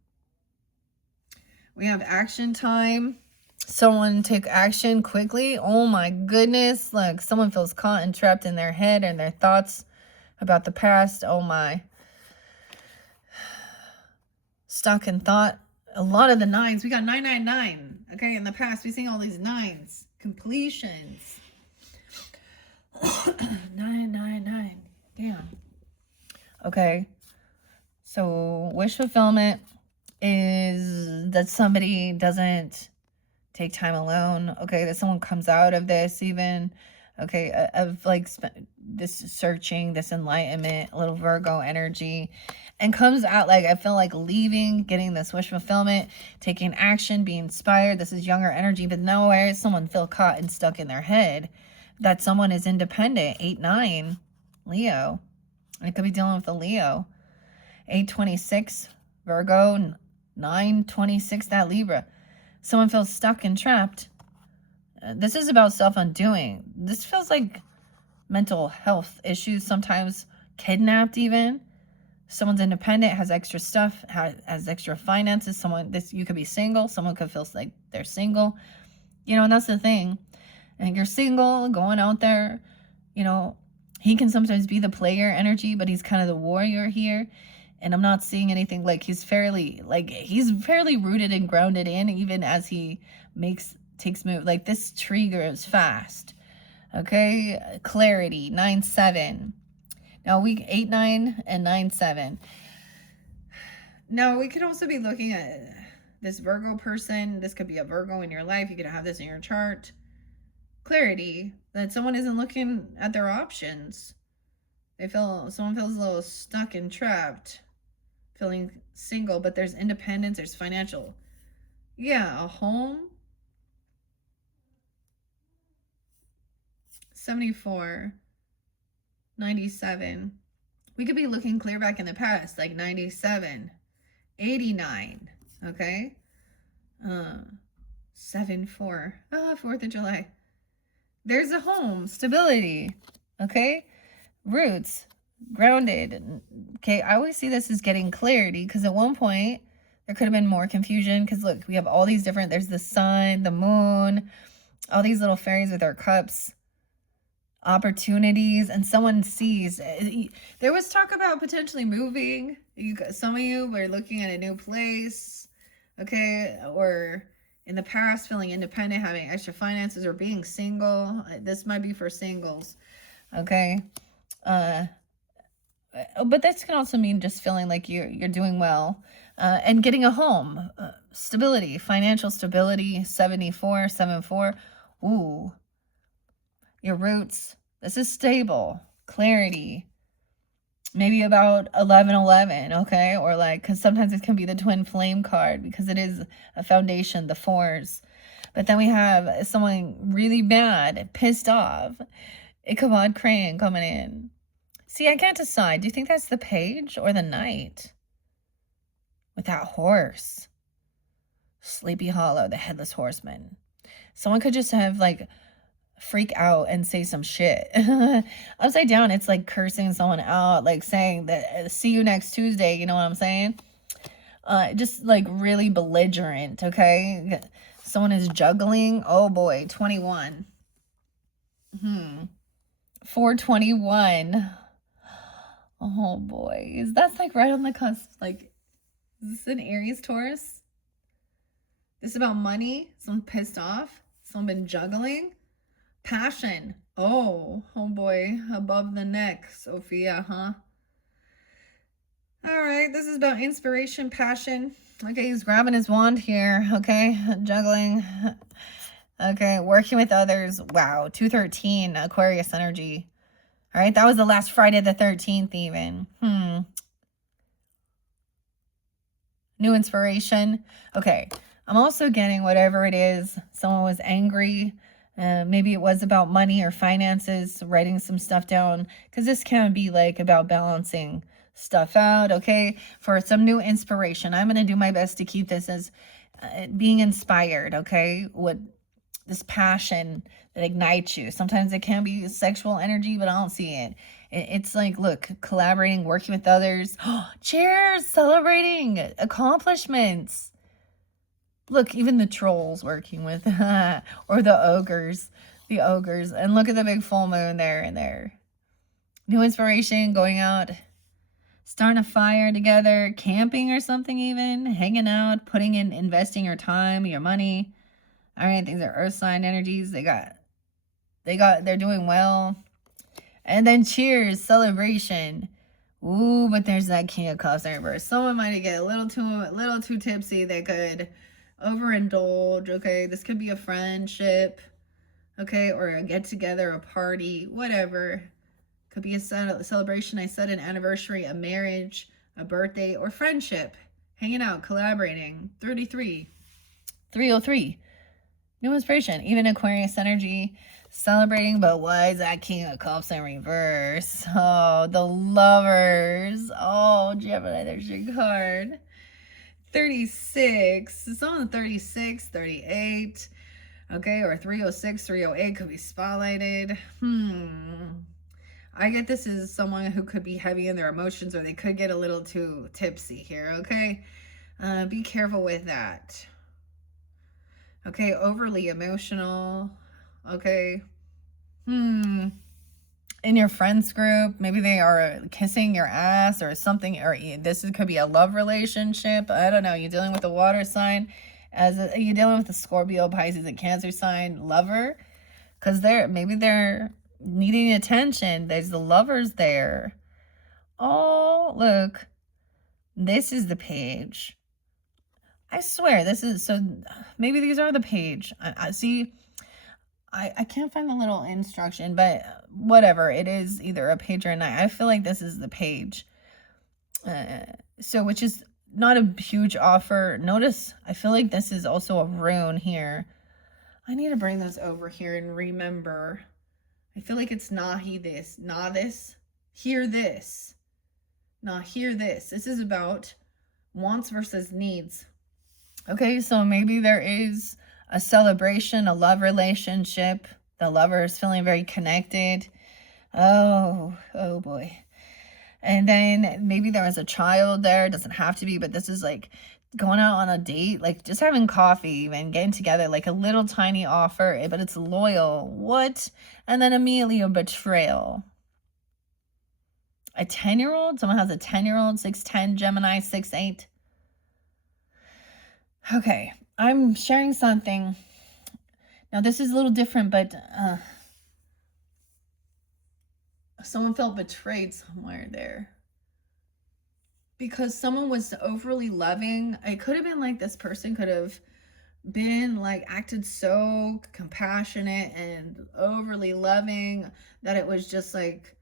have action time. Someone take action quickly. Oh my goodness. Like someone feels caught and trapped in their head and their thoughts about the past. Oh my. Stuck in thought. A lot of the nines. We got 999. Okay, in the past, we've seen all these nines. Completions. 999. Damn. Okay. So, wish fulfillment is that somebody doesn't take time alone. Okay, that someone comes out of this even. Okay, of like this searching, this enlightenment, a little Virgo energy, and comes out like, I feel like leaving, getting this wish fulfillment, taking action, being inspired. This is younger energy, but nowhere someone feel caught and stuck in their head that someone is independent. 8-9, Leo. It could be dealing with a Leo. 8-26, Virgo. 9-26, that Libra. Someone feels stuck and trapped. This is about self-undoing. This feels like mental health issues, sometimes kidnapped even. Someone's independent, has extra stuff, has extra finances. You could be single. Someone could feel like they're single. You know, and that's the thing. And you're single, going out there, you know, he can sometimes be the player energy, but he's kind of the warrior here. And I'm not seeing anything like he's fairly rooted and grounded in, even as he takes move. Like this tree grows fast. Okay, clarity. 9-7. Now we 8-9 and 9-7. Now we could also be looking at this Virgo person. This could be a Virgo in your life. You could have this in your chart. Clarity, that someone isn't looking at their options. Someone feels a little stuck and trapped, feeling single, but there's independence, there's financial. Yeah, a home. 74, 97. We could be looking clear back in the past, like 97, 89, okay? 7-4, 4th of July. There's a home, stability, okay? Roots, grounded. Okay, I always see this as getting clarity, because at one point, there could have been more confusion, because look, we have all these different, there's the sun, the moon, all these little fairies with their cups, opportunities, and someone sees. There was talk about potentially moving. Some of you were looking at a new place, okay, or in the past feeling independent, having extra finances, or being single. This might be for singles, okay. But this can also mean just feeling like you're doing well, and getting a home, stability, financial stability. 74, 7-4. Ooh. Your roots. This is stable. Clarity. Maybe about 11-11, okay? Or like, because sometimes it can be the twin flame card, because it is a foundation, the 4s. But then we have someone really mad, pissed off. Ichabod Crane coming in. See, I can't decide. Do you think that's the page or the knight? With that horse. Sleepy Hollow, the headless horseman. Someone could just have like freak out and say some shit. Upside down, it's like cursing someone out, like saying that see you next Tuesday, you know what I'm saying? Just like really belligerent, okay? Someone is juggling. Oh boy, 21. 421. Oh boy, that's like right on the cusp. Like, is this an Aries Taurus? This is about money. Someone pissed off. Someone been juggling. Passion. Oh boy, above the neck, Sophia, huh? All right, this is about inspiration, passion. Okay, he's grabbing his wand here. Okay, juggling. Okay, working with others. Wow, 213, Aquarius energy. All right, that was the last Friday the 13th even. New inspiration. Okay, I'm also getting whatever it is. Someone was angry. Maybe it was about money or finances, writing some stuff down, because this can be like about balancing stuff out, okay? For some new inspiration. I'm going to do my best to keep this as being inspired, okay? What this passion that ignites you. Sometimes it can be sexual energy, but I don't see it. It's like, look, collaborating, working with others. Cheers, celebrating accomplishments. Look, even the trolls working with, or the ogres. The ogres. And look at the big full moon there and there. New inspiration, going out, starting a fire together, camping or something even, hanging out, putting in, investing your time, your money. All right, these are earth sign energies. They're doing well. And then cheers, celebration. Ooh, but there's that King of Cups in reverse. Someone might get a little too tipsy. They could overindulge. Okay, this could be a friendship. Okay, or a get together, a party, whatever. Could be a celebration. I said an anniversary, a marriage, a birthday, or friendship. Hanging out, collaborating. 33, 303. New inspiration. Even Aquarius energy. Celebrating, but why is that King of Cups in reverse? Oh, the lovers. Oh, Gemini, there's your card. 36. Someone 36, 38. Okay, or 306, 308 could be spotlighted. I get this is someone who could be heavy in their emotions, or they could get a little too tipsy here, okay? Be careful with that. Okay, overly emotional. Okay. In your friends group, maybe they are kissing your ass or something, or this could be a love relationship. I don't know. You're dealing with a water sign. You're dealing with a Scorpio, Pisces, and Cancer sign lover, because maybe they're needing attention. There's the lovers there. Oh, look. This is the page. I swear, this is, so maybe these are the page. I see. I can't find the little instruction, but whatever. It is either a page or a nine. I feel like this is the page. So, which is not a huge offer. Notice, I feel like this is also a rune here. I need to bring those over here and remember. I feel like it's nahi this, na this, hear this. Now hear this. This is about wants versus needs. Okay, so maybe there is a celebration, a love relationship. The lover is feeling very connected. Oh boy. And then maybe there was a child there. It doesn't have to be, but this is like going out on a date, like just having coffee, even getting together, like a little tiny offer, but it's loyal. What? And then immediately a betrayal. A 10-year-old? Someone has a 10-year-old, 6'10", Gemini, 6'8". Okay, I'm sharing something. Now, this is a little different, but someone felt betrayed somewhere there. Because someone was overly loving. It could have been like this person could have been like acted so compassionate and overly loving that it was just like,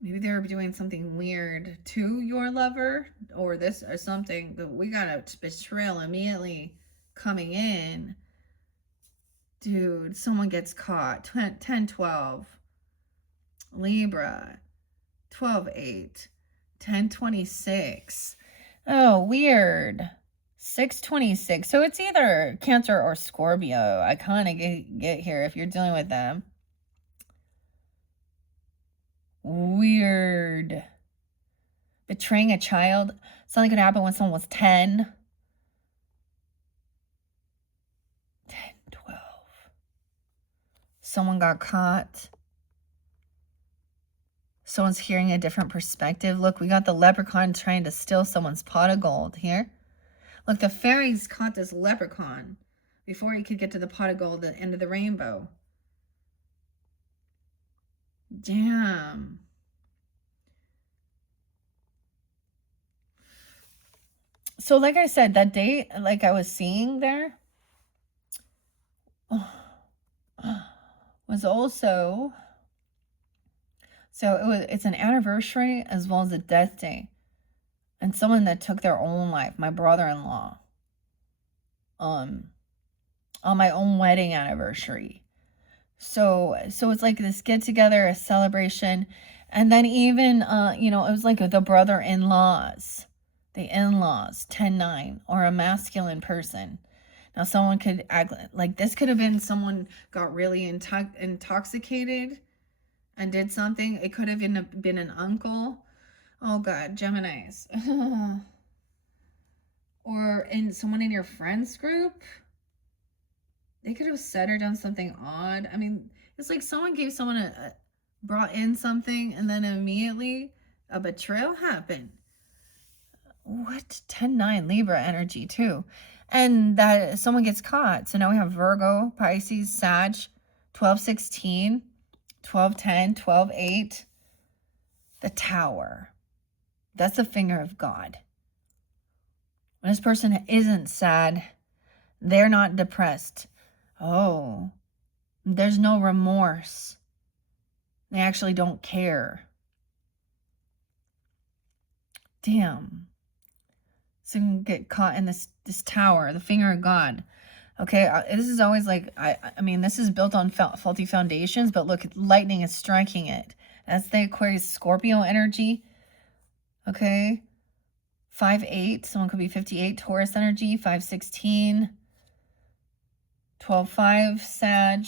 maybe they were doing something weird to your lover or this or something, but we got a betrayal immediately coming in. Dude, someone gets caught. 10, 12. Libra. 12, 8. 10, 26. Oh, weird. 626. So it's either Cancer or Scorpio. I kind of get here if you're dealing with them. Weird. Betraying a child. Something could happen when someone was 10. 10, 12. Someone got caught. Someone's hearing a different perspective. Look, we got the leprechaun trying to steal someone's pot of gold here. Look, the fairies caught this leprechaun before he could get to the pot of gold at the end of the rainbow. Damn. So like I said, that date, like I was seeing there, was also, so it's an anniversary as well as a death day. And someone that took their own life, my brother-in-law, on my own wedding anniversary. So it's like this get together, a celebration, and then even it was like the brother-in-laws. the in-laws, 10-9, or a masculine person. Now, someone could act like this could have been someone got really intoxicated and did something. It could have been an uncle. Oh, God, Geminis. Or someone in your friends group. They could have said or done something odd. I mean, it's like someone gave someone brought in something and then immediately a betrayal happened. What? 10-9 Libra energy too. And that someone gets caught. So now we have Virgo, Pisces, Sag, 12-16, 12-10, 12-8. The Tower. That's the finger of God. When this person isn't sad, they're not depressed. Oh, there's no remorse. They actually don't care. Damn. So you can get caught in this tower, the finger of God. Okay, this is always like, I mean, this is built on faulty foundations, but look, lightning is striking it. That's the Aquarius Scorpio energy. Okay, 5-8, someone could be 58, Taurus energy, 5-16, 12-5, Sag.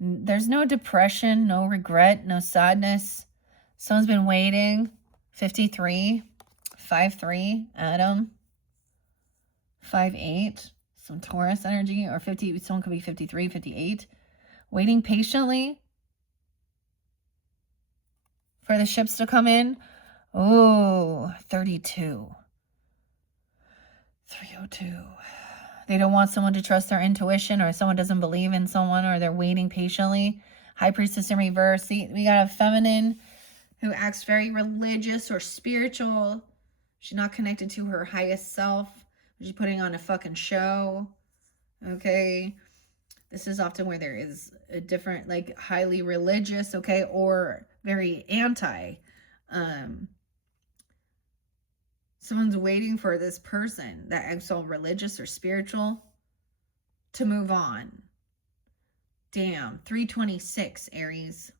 There's no depression, no regret, no sadness. Someone's been waiting, 53, 5-3, Adam, 5-8, some Taurus energy, or 50, someone could be 53, 58, waiting patiently for the ships to come in. Oh, 32, 302. They don't want someone to trust their intuition, or someone doesn't believe in someone, or they're waiting patiently. High Priestess in reverse. See, we got a feminine who acts very religious or spiritual. She's not connected to her highest self. She's putting on a fucking show. Okay. This is often where there is a different, like, highly religious, okay, or very anti. Someone's waiting for this person that acts all religious or spiritual to move on. Damn. 326, Aries.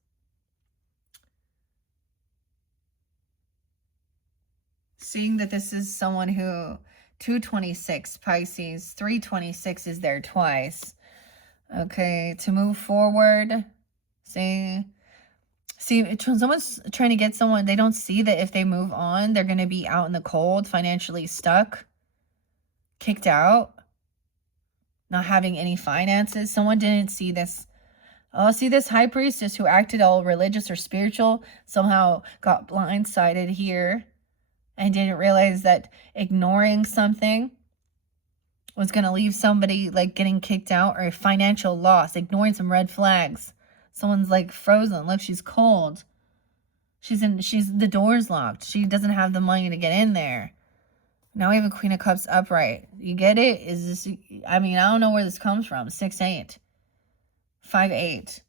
Seeing that this is someone who, 226, Pisces, 326 is there twice. Okay, to move forward. See, someone's trying to get someone, they don't see that if they move on, they're going to be out in the cold, financially stuck, kicked out, not having any finances. Someone didn't see this. Oh, see this High Priestess who acted all religious or spiritual, somehow got blindsided here and didn't realize that ignoring something was going to leave somebody like getting kicked out or a financial loss, ignoring some red flags. Someone's like frozen. Look, she's cold. The door's locked. She doesn't have the money to get in there. Now we have a Queen of Cups upright. You get it? Is this, I mean, I don't know where this comes from. 6-8. 5-8.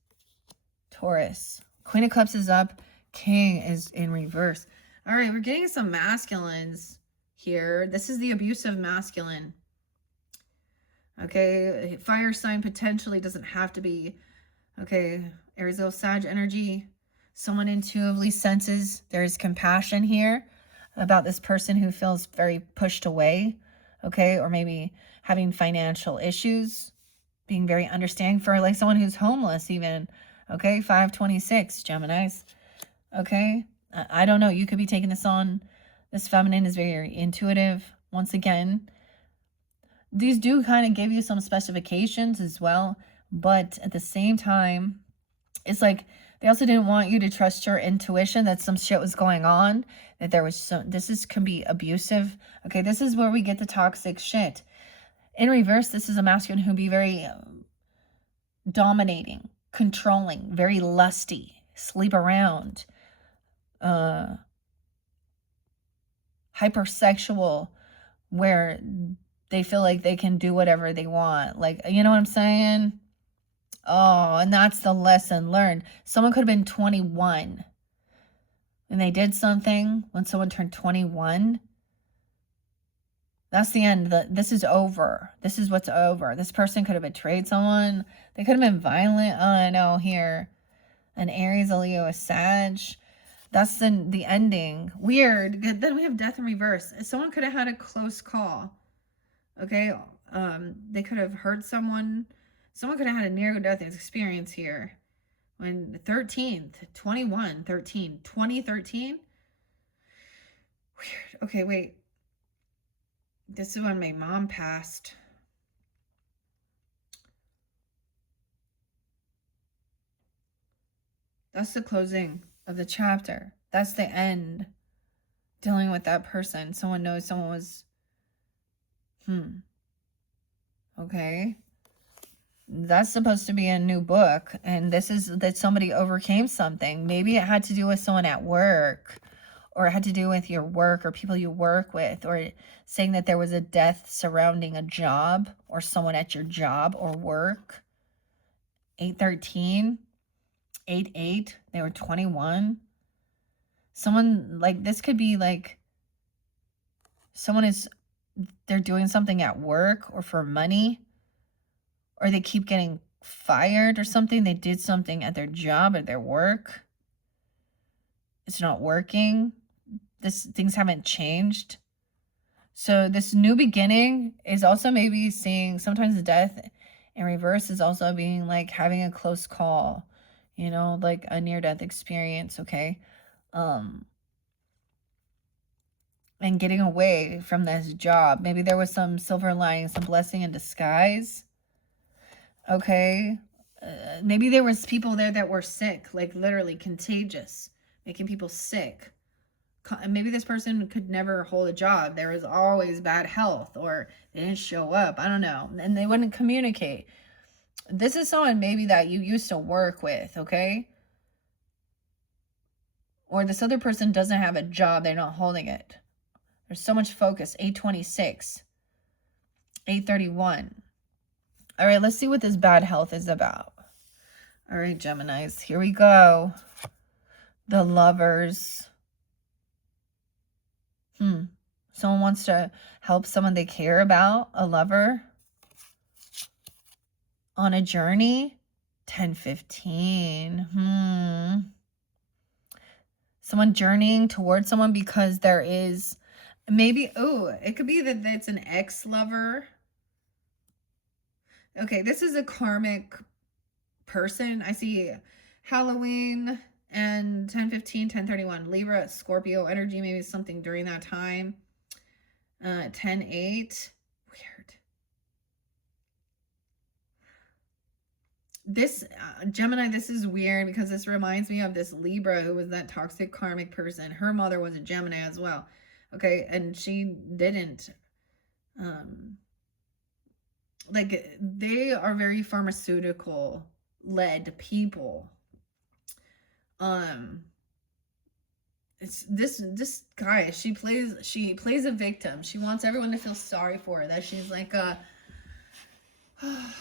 Taurus. Queen of Cups is up. King is in reverse. All right, we're getting some masculines here. This is the abusive masculine. Okay, fire sign potentially doesn't have to be. Okay, Aries, Sag energy. Someone intuitively senses there is compassion here about this person who feels very pushed away. Okay, or maybe having financial issues. Being very understanding for like someone who's homeless even. Okay, 5-26, Geminis. Okay, I don't know. You could be taking this on. This feminine is very intuitive. Once again, these do kind of give you some specifications as well. But at the same time, it's like they also didn't want you to trust your intuition that some shit was going on. That there was some, can be abusive. Okay, this is where we get the toxic shit. In reverse, this is a masculine who be very dominating, controlling, very lusty, sleep around, hypersexual, where they feel like they can do whatever they want. Like, you know what I'm saying? Oh, and that's the lesson learned. Someone could have been 21 and they did something when someone turned 21. That's the end. This is over. This is what's over. This person could have betrayed someone. They could have been violent. Oh, I know here. An Aries, a Leo, a Sag. That's the ending. Weird. Good. Then we have death in reverse. Someone could have had a close call. Okay. They could have hurt someone. Someone could have had a near death experience here. When 13th, 21, 13, 2013. Weird. Okay, wait. This is when my mom passed. That's the closing of the chapter. That's the end. Dealing with that person. Someone knows someone was... Okay. That's supposed to be a new book. And this is that somebody overcame something. Maybe it had to do with someone at work. Or it had to do with your work or people you work with. Or saying that there was a death surrounding a job. Or someone at your job or work. 8/13. 8/8. They were 21. Someone, like, this could be like... Someone is... They're doing something at work or for money. Or they keep getting fired or something. They did something at their job, at their work. It's not working. Things haven't changed. So this new beginning is also maybe seeing... Sometimes the death in reverse is also being like having a close call. You know, like a near-death experience, okay? And getting away from this job. Maybe there was some silver lining, some blessing in disguise. Okay. Maybe there was people there that were sick, like literally contagious, making people sick. Maybe this person could never hold a job. There was always bad health, or they didn't show up. I don't know. And they wouldn't communicate. This is someone maybe that you used to work with, okay? Or this other person doesn't have a job. They're not holding it. There's so much focus. 8/26. 8/31. All right, let's see what this bad health is about. All right, Geminis, here we go. The Lovers. Someone wants to help someone they care about, a lover. On a journey. 10/15. Someone journeying towards someone because there is... Maybe, it could be that it's an ex-lover. Okay, this is a karmic person. I see Halloween and 10/15, 10/31. Libra, Scorpio energy, maybe something during that time. 10/8. Weird. This, Gemini, this is weird because this reminds me of this Libra who was that toxic karmic person. Her mother was a Gemini as well. Okay, and she didn't, like, they are very pharmaceutical led people. It's this guy, she plays a victim. She wants everyone to feel sorry for her, that she's like a oh,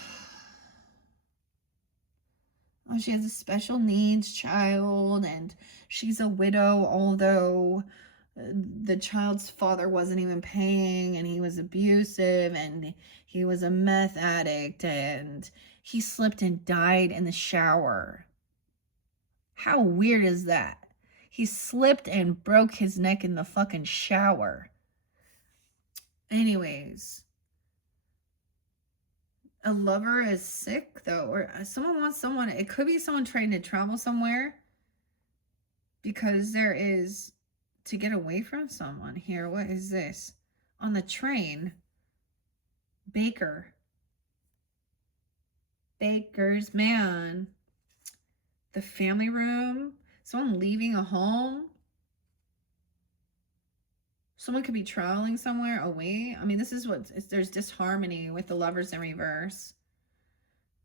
she has a special needs child and she's a widow, although the child's father wasn't even paying and he was abusive and he was a meth addict and he slipped and died in the shower. How weird is that? He slipped and broke his neck in the fucking shower. Anyways, a lover is sick though, or someone wants someone. It could be someone trying to travel somewhere because there is... to get away from someone here. What is this? On the train. Baker's man. The family room. Someone leaving a home. Someone could be traveling somewhere away. I mean, this is what... there's disharmony with the Lovers in reverse.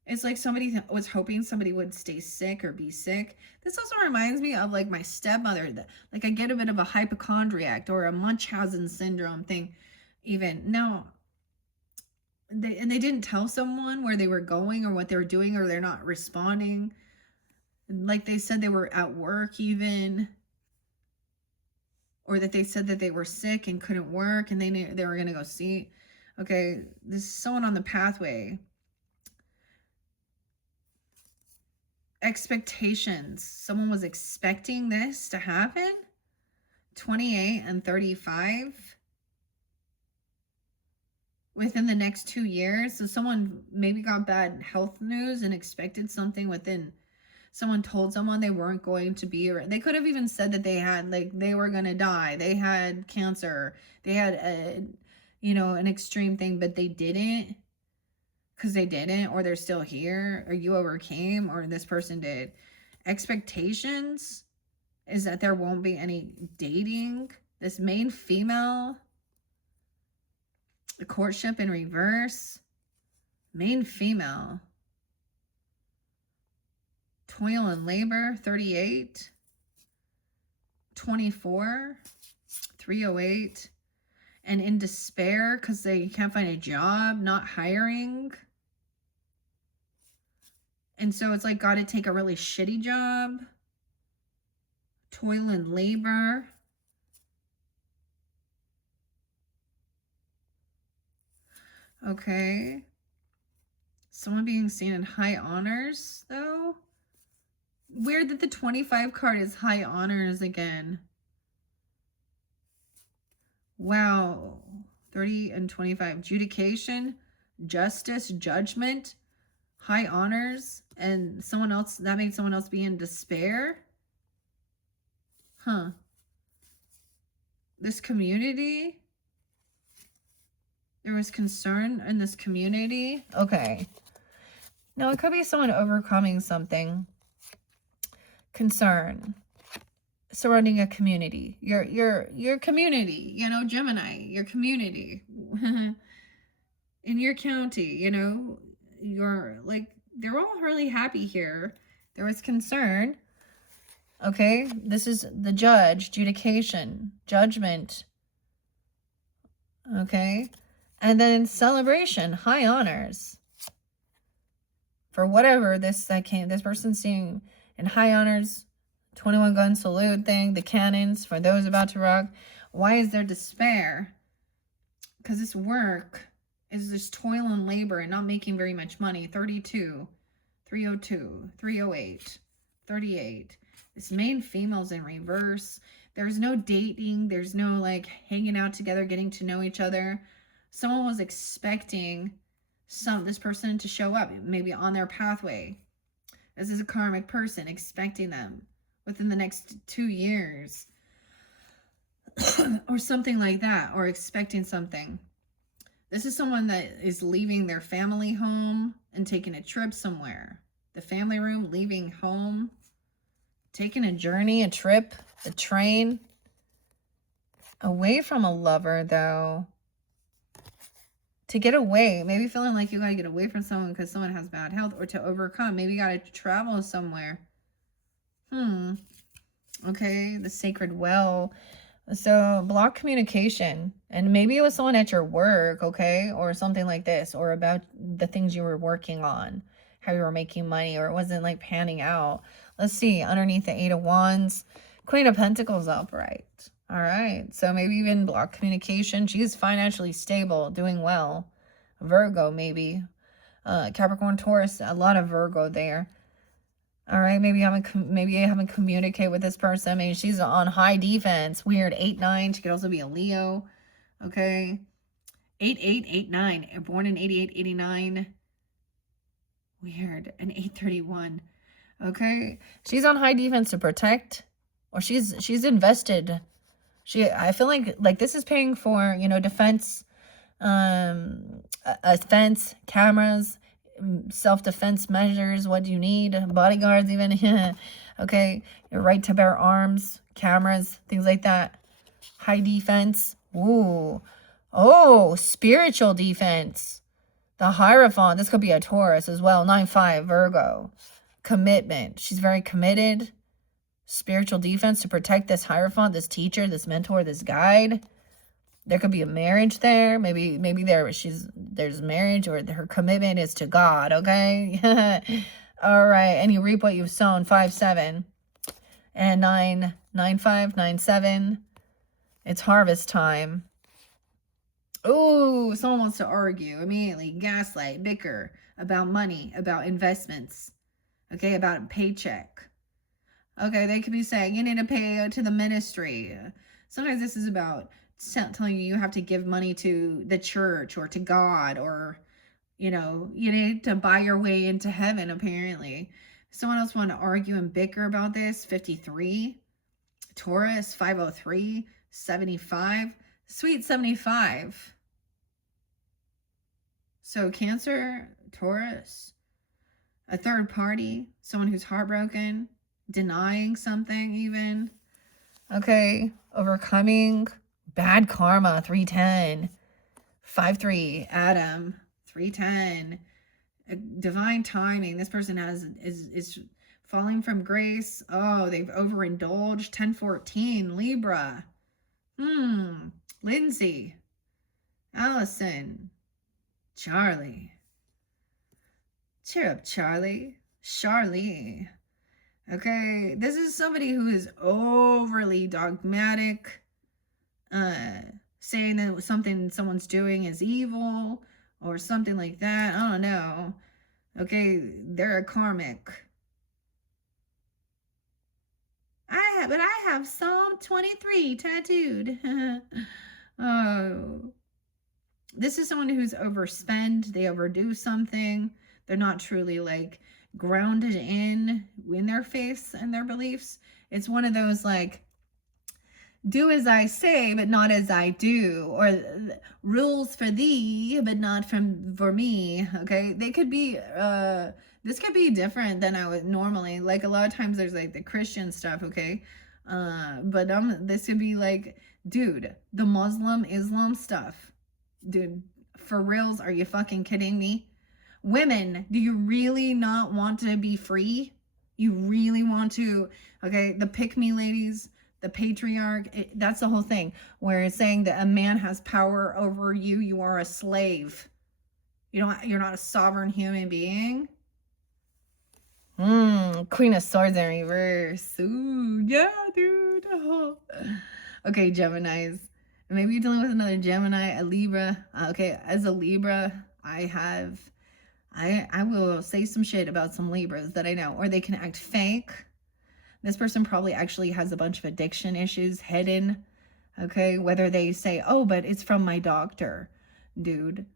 It's like somebody was hoping somebody would stay sick or be sick. This also reminds me of like my stepmother. Like I get a bit of a hypochondriac or a Munchausen syndrome thing. Even no, they didn't tell someone where they were going or what they were doing, or they're not responding. Like they said they were at work even, or that they said that they were sick and couldn't work and they knew they were gonna go see. Okay, this is someone on the pathway. Expectations. Someone was expecting this to happen. 28 and 35 within the next 2 years. So someone maybe got bad health news and expected something within, someone told someone they weren't going to be, or they could have even said that they had, like, they were going to die. They had cancer. They had a, you know, an extreme thing, but they didn't, because they didn't, or they're still here, or you overcame, or this person did. Expectations is that there won't be any dating. This main female, the courtship in reverse, main female, toil and labor, 38, 24, 308, and in despair because they can't find a job, not hiring. And so it's like, got to take a really shitty job. Toil and labor. Okay. Someone being seen in high honors, though. Weird that the 25 card is high honors again. Wow. 30 and 25. Adjudication, justice, judgment, high honors, and someone else, that made someone else be in despair. Huh. This community, there was concern in this community. Okay. No, it could be someone overcoming something. Concern surrounding a community. Your community, you know, Gemini, your community. In your county, you know, you're like, they're all really happy here. There was concern. Okay, this is the judge, adjudication, judgment. Okay, and then celebration, high honors. For whatever this person's seeing in high honors, 21 gun salute thing, the cannons for those about to rock. Why is there despair? Because this work is just toil and labor and not making very much money. 32, 302, 308, 38. This main female's in reverse. There's no dating. There's no like hanging out together, getting to know each other. Someone was expecting this person to show up, maybe on their pathway. This is a karmic person expecting them within the next 2 years. Or something like that, or expecting something. This is someone that is leaving their family home and taking a trip somewhere. The family room, leaving home, taking a journey, a trip, a train. Away from a lover, though. To get away, maybe feeling like you gotta get away from someone because someone has bad health, or to overcome. Maybe you gotta travel somewhere. Okay, the sacred well. So block communication, and maybe it was someone at your work, okay, or something like this, or about the things you were working on, how you were making money, or it wasn't like panning out. Let's see, underneath the 8 of Wands, Queen of Pentacles upright. All right, so maybe even block communication. She's financially stable, doing well. Virgo, maybe. Capricorn, Taurus, a lot of Virgo there. All right, maybe I haven't communicated with this person. Maybe she's on high defense. Weird. 8-9. She could also be a Leo. Okay. 8-8-8-9. Born in 88-89. Weird. And 8-31. Okay. She's on high defense to protect. Or she's invested. I feel like this is paying for, you know, defense, a fence, cameras, self-defense measures. What do you need? Bodyguards even. Okay, your right to bear arms, cameras, things like that. High defense. Ooh. Oh, spiritual defense. The Hierophant. This could be a Taurus as well. 9-5 Virgo. Commitment. She's very committed. Spiritual defense to protect this Hierophant, this teacher, this mentor, this guide. There could be a marriage there. Maybe there's marriage, or her commitment is to God, okay? All right. And you reap what you've sown. 5-7. And 9-5, 9-7. It's harvest time. Ooh, someone wants to argue immediately. Gaslight, bicker about money, about investments. okay, about a paycheck. Okay, they could be saying, you need to pay to the ministry. Sometimes this is about telling you have to give money to the church or to God, or, you need to buy your way into heaven, apparently. Someone else want to argue and bicker about this. 53. Taurus, 503. 75. Sweet 75. So Cancer, Taurus, a third party, someone who's heartbroken, denying something even. Okay, overcoming bad karma, 310. 5-3, Adam, 310. Divine timing. This person is falling from grace. Oh, they've overindulged. 10-14, Libra. Lindsay, Allison, Charlie. Cheer up, Charlie. Charlie. Okay, this is somebody who is overly dogmatic, saying that something someone's doing is evil or something like that. I don't know. Okay, they're a karmic. But I have Psalm 23 tattooed. Oh. This is someone who's overspend. They overdo something. They're not truly like grounded in their faiths and their beliefs. It's one of those like, do as I say, but not as I do, or rules for thee, but not for me. Okay, they could be. This could be different than I would normally. Like a lot of times, there's like the Christian stuff. Okay, but this could be like, dude, the Islam stuff, dude. For reals, are you fucking kidding me? Women, do you really not want to be free? You really want to? Okay, the pick me ladies. The patriarch, that's the whole thing, where it's saying that a man has power over you. You are a slave. You're not a sovereign human being. Queen of Swords in reverse. Ooh, yeah, dude. Oh. Okay, Geminis. Maybe you're dealing with another Gemini, a Libra. Okay, as a Libra, I will say some shit about some Libras that I know, or they can act fake. This person probably actually has a bunch of addiction issues hidden, okay? Whether they say, oh, but it's from my doctor. Dude,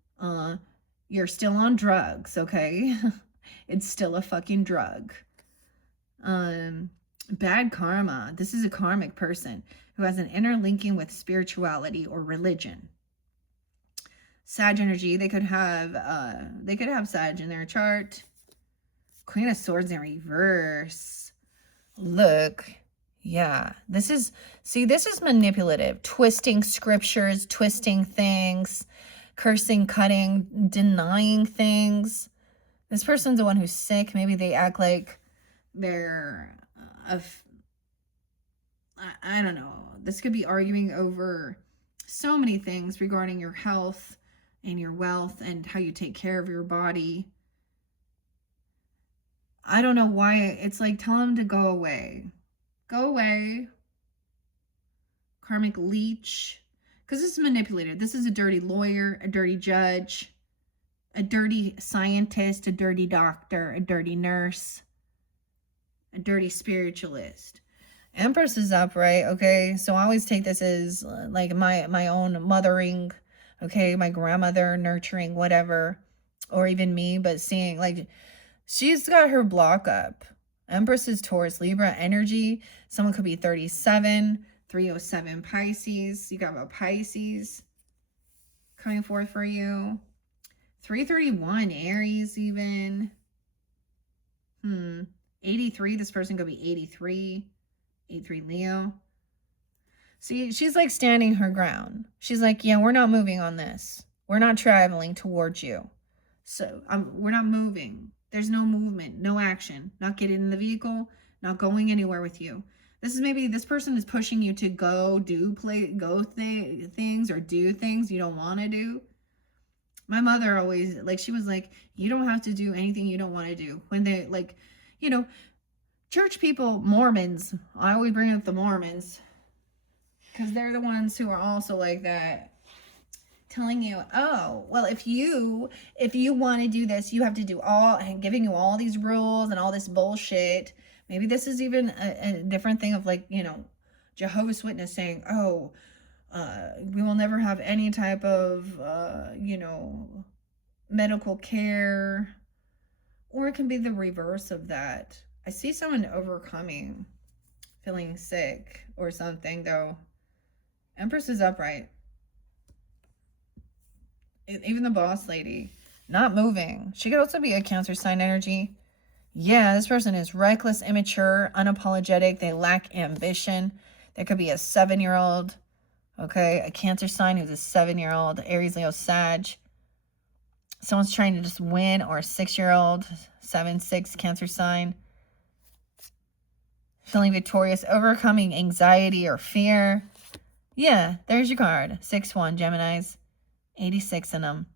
you're still on drugs, okay? It's still a fucking drug. Bad karma. This is a karmic person who has an interlinking with spirituality or religion. Sag energy, they could have Sag in their chart. Queen of Swords in reverse. Look, yeah, this is manipulative, twisting scriptures, twisting things, cursing, cutting, denying things. This person's the one who's sick. Maybe they act like they're, I don't know. This could be arguing over so many things regarding your health and your wealth and how you take care of your body. I don't know why. It's like, tell him to go away. Go away. Karmic leech. Because this is manipulated. This is a dirty lawyer, a dirty judge, a dirty scientist, a dirty doctor, a dirty nurse, a dirty spiritualist. Empress is upright, okay? So I always take this as like my own mothering, okay? My grandmother nurturing, whatever. Or even me, but seeing like... She's got her block up. Empress is Taurus, Libra energy. Someone could be 37, 307 Pisces. You got a Pisces coming forth for you. 331 Aries even. 83, this person could be 83. 83 Leo. See, she's like standing her ground. She's like, yeah, we're not moving on this. We're not traveling towards you. So we're not moving. There's no movement, no action, not getting in the vehicle, not going anywhere with you. This person is pushing you to go things or do things you don't want to do. My mother always, like, she was like, you don't have to do anything you don't want to do. When they, like, church people, Mormons, I always bring up the Mormons because they're the ones who are also like that. telling you, oh, well, if you want to do this, you have to do all, and giving you all these rules and all this bullshit. Maybe this is even a different thing of like, you know, Jehovah's Witness saying, oh, we will never have any type of, you know, medical care. Or it can be the reverse of that. I see someone overcoming, feeling sick or something, though. Empress is upright. Even the boss lady, not moving. She could also be a Cancer sign energy. Yeah, this person is reckless, immature, unapologetic. They lack ambition. There could be a 7-year-old, okay, a Cancer sign who's a 7-year-old, Aries, Leo, Sag. Someone's trying to just win, or a 6-year-old, 7-6 Cancer sign. Feeling victorious, overcoming anxiety or fear. Yeah, there's your card. 6-1, Geminis. 86 in them.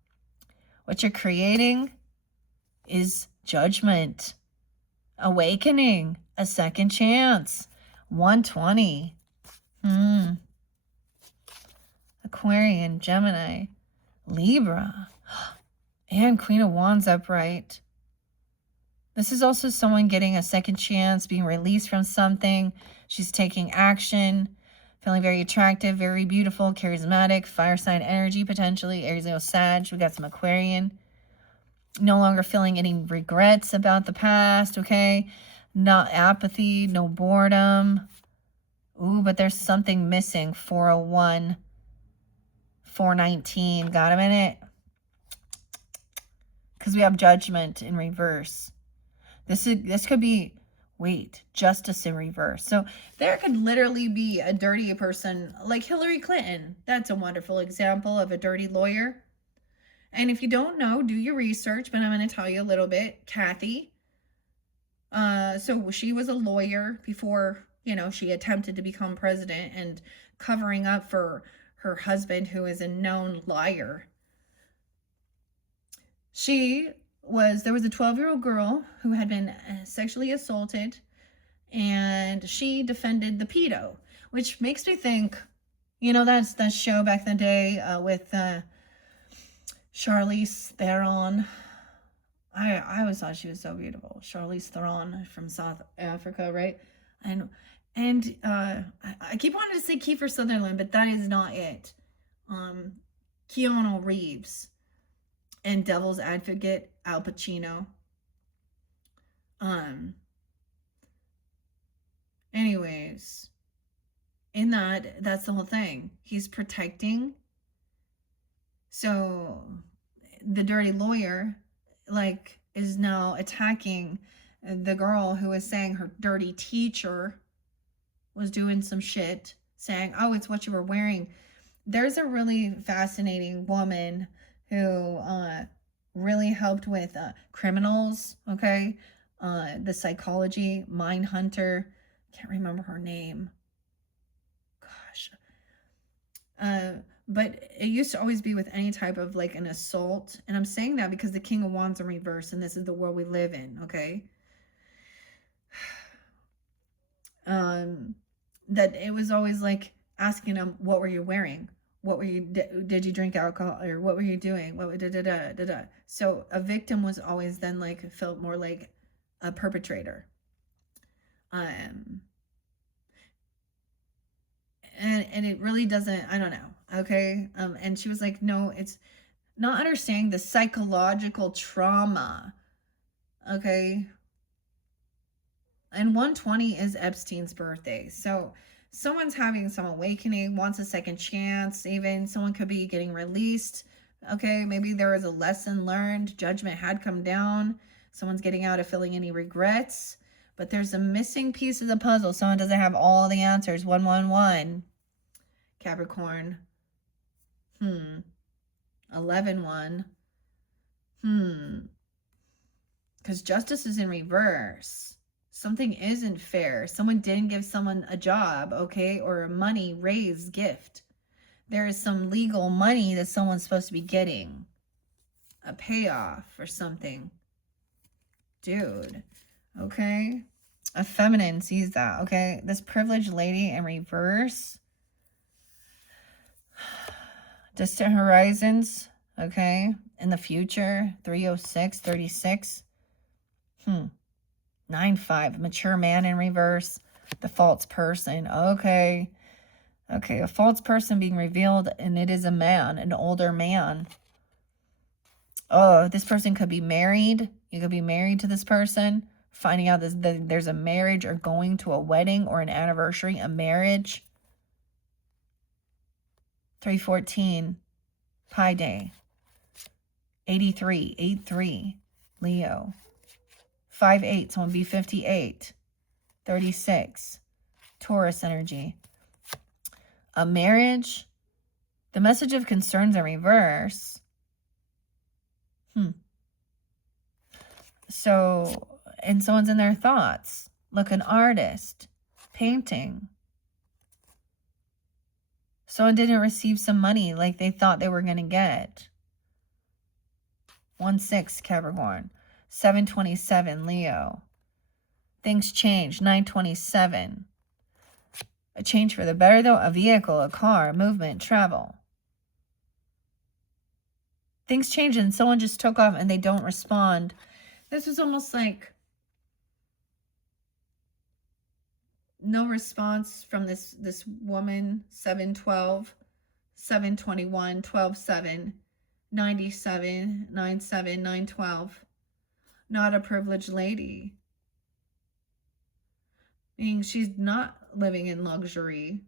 What you're creating is judgment, awakening, a second chance. 120. Aquarian, Gemini, Libra, and Queen of Wands upright. This is also someone getting a second chance, being released from something. She's taking action, feeling very attractive, very beautiful, charismatic, fire sign energy potentially, Aries, Leo, Sag. We got some Aquarian. No longer feeling any regrets about the past, okay? Not apathy, no boredom. Ooh, but there's something missing. 401, 419. Got a minute? Because we have judgment in reverse. This could be, wait, justice in reverse. So there could literally be a dirty person like Hillary Clinton. That's a wonderful example of a dirty lawyer. And if you don't know, do your research, but I'm going to tell you a little bit. Kathy, so she was a lawyer before, you know, she attempted to become president, and covering up for her husband, who is a known liar. There was a 12-year-old girl who had been sexually assaulted, and she defended the pedo, which makes me think, you know, that's the show back in the day with Charlize Theron. I always thought she was so beautiful. Charlize Theron from South Africa, right? And I keep wanting to say Kiefer Sutherland, but that is not it. Keanu Reeves and Devil's Advocate, Al Pacino. Anyways, in that's the whole thing. He's protecting. So the dirty lawyer, like, is now attacking the girl who is saying her dirty teacher was doing some shit, saying, oh, it's what you were wearing. There's a really fascinating woman who really helped with criminals, okay? The psychology, Mindhunter. Can't remember her name. Gosh. But it used to always be with any type of like an assault. And I'm saying that because the King of Wands in reverse, and this is the world we live in, okay? That it was always like asking them, what were you wearing? What were you, did you drink alcohol? Or what were you doing? What, da. So a victim was always then like, felt more like a perpetrator. And it really doesn't, I don't know, okay? And she was like, no, it's not understanding the psychological trauma, okay? And 120 is Epstein's birthday. So someone's having some awakening, wants a second chance, even someone could be getting released, okay? Maybe there was a lesson learned, judgment had come down, someone's getting out of feeling any regrets, but there's a missing piece of the puzzle. Someone doesn't have all the answers. 111. Capricorn. 11-1. Because justice is in reverse. Something isn't fair. Someone didn't give someone a job, okay? Or a money raise gift. There is some legal money that someone's supposed to be getting. A payoff or something. Dude. Okay? A feminine sees that, okay? This privileged lady in reverse Distant horizons, okay? In the future, 306, 36. 9-5, mature man in reverse. The false person, okay. Okay, a false person being revealed, and it is a man, an older man. Oh, this person could be married. You could be married to this person. Finding out that there's a marriage or going to a wedding or an anniversary, a marriage. 314, Pi Day. 83, 83, Leo. 5-8, someone be 58. 36, Taurus energy. A marriage. The message of concerns in reverse. So, and someone's in their thoughts. Look, an artist. Painting. Someone didn't receive some money like they thought they were going to get. 1-6, Capricorn. 7-27, Leo. Things change. 9-27. A change for the better, though. A vehicle, a car, movement, travel. Things change and someone just took off and they don't respond. This is almost like no response from this woman. 7-12, 7-21, 12-7, 97, 9-7, 9-12. Not a privileged lady. Meaning she's not living in luxury.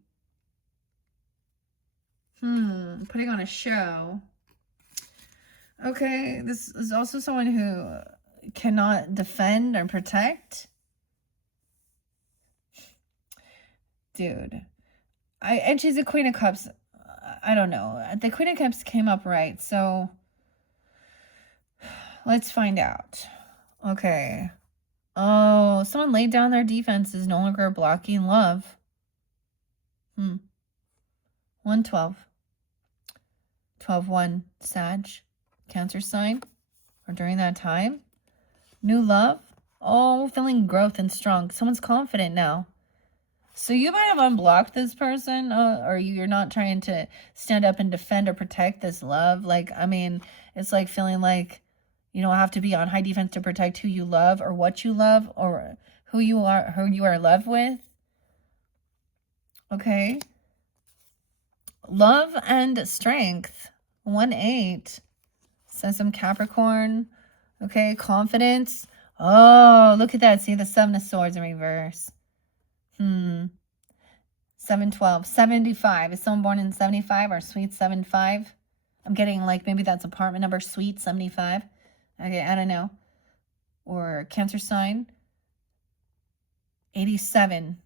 Putting on a show. Okay, this is also someone who cannot defend or protect. Dude. And she's a Queen of Cups. I don't know. The Queen of Cups came up right, so let's find out. Okay. Oh, someone laid down their defense, is no longer blocking love. 112. 12-1, Sag. Cancer sign. Or during that time. New love. Oh, feeling growth and strong. Someone's confident now. So you might have unblocked this person, or you're not trying to stand up and defend or protect this love. Like, I mean, it's like feeling like you don't have to be on high defense to protect who you love or what you love or who you are loved with. Okay. Love and strength. 1-8. Says some Capricorn. Okay. Confidence. Oh, look at that. See the 7 of Swords in reverse. 7-12. 75. Is someone born in 75 or Sweet 75? I'm getting like maybe that's apartment number Sweet 75. Okay, I don't know. Or Cancer sign. 87.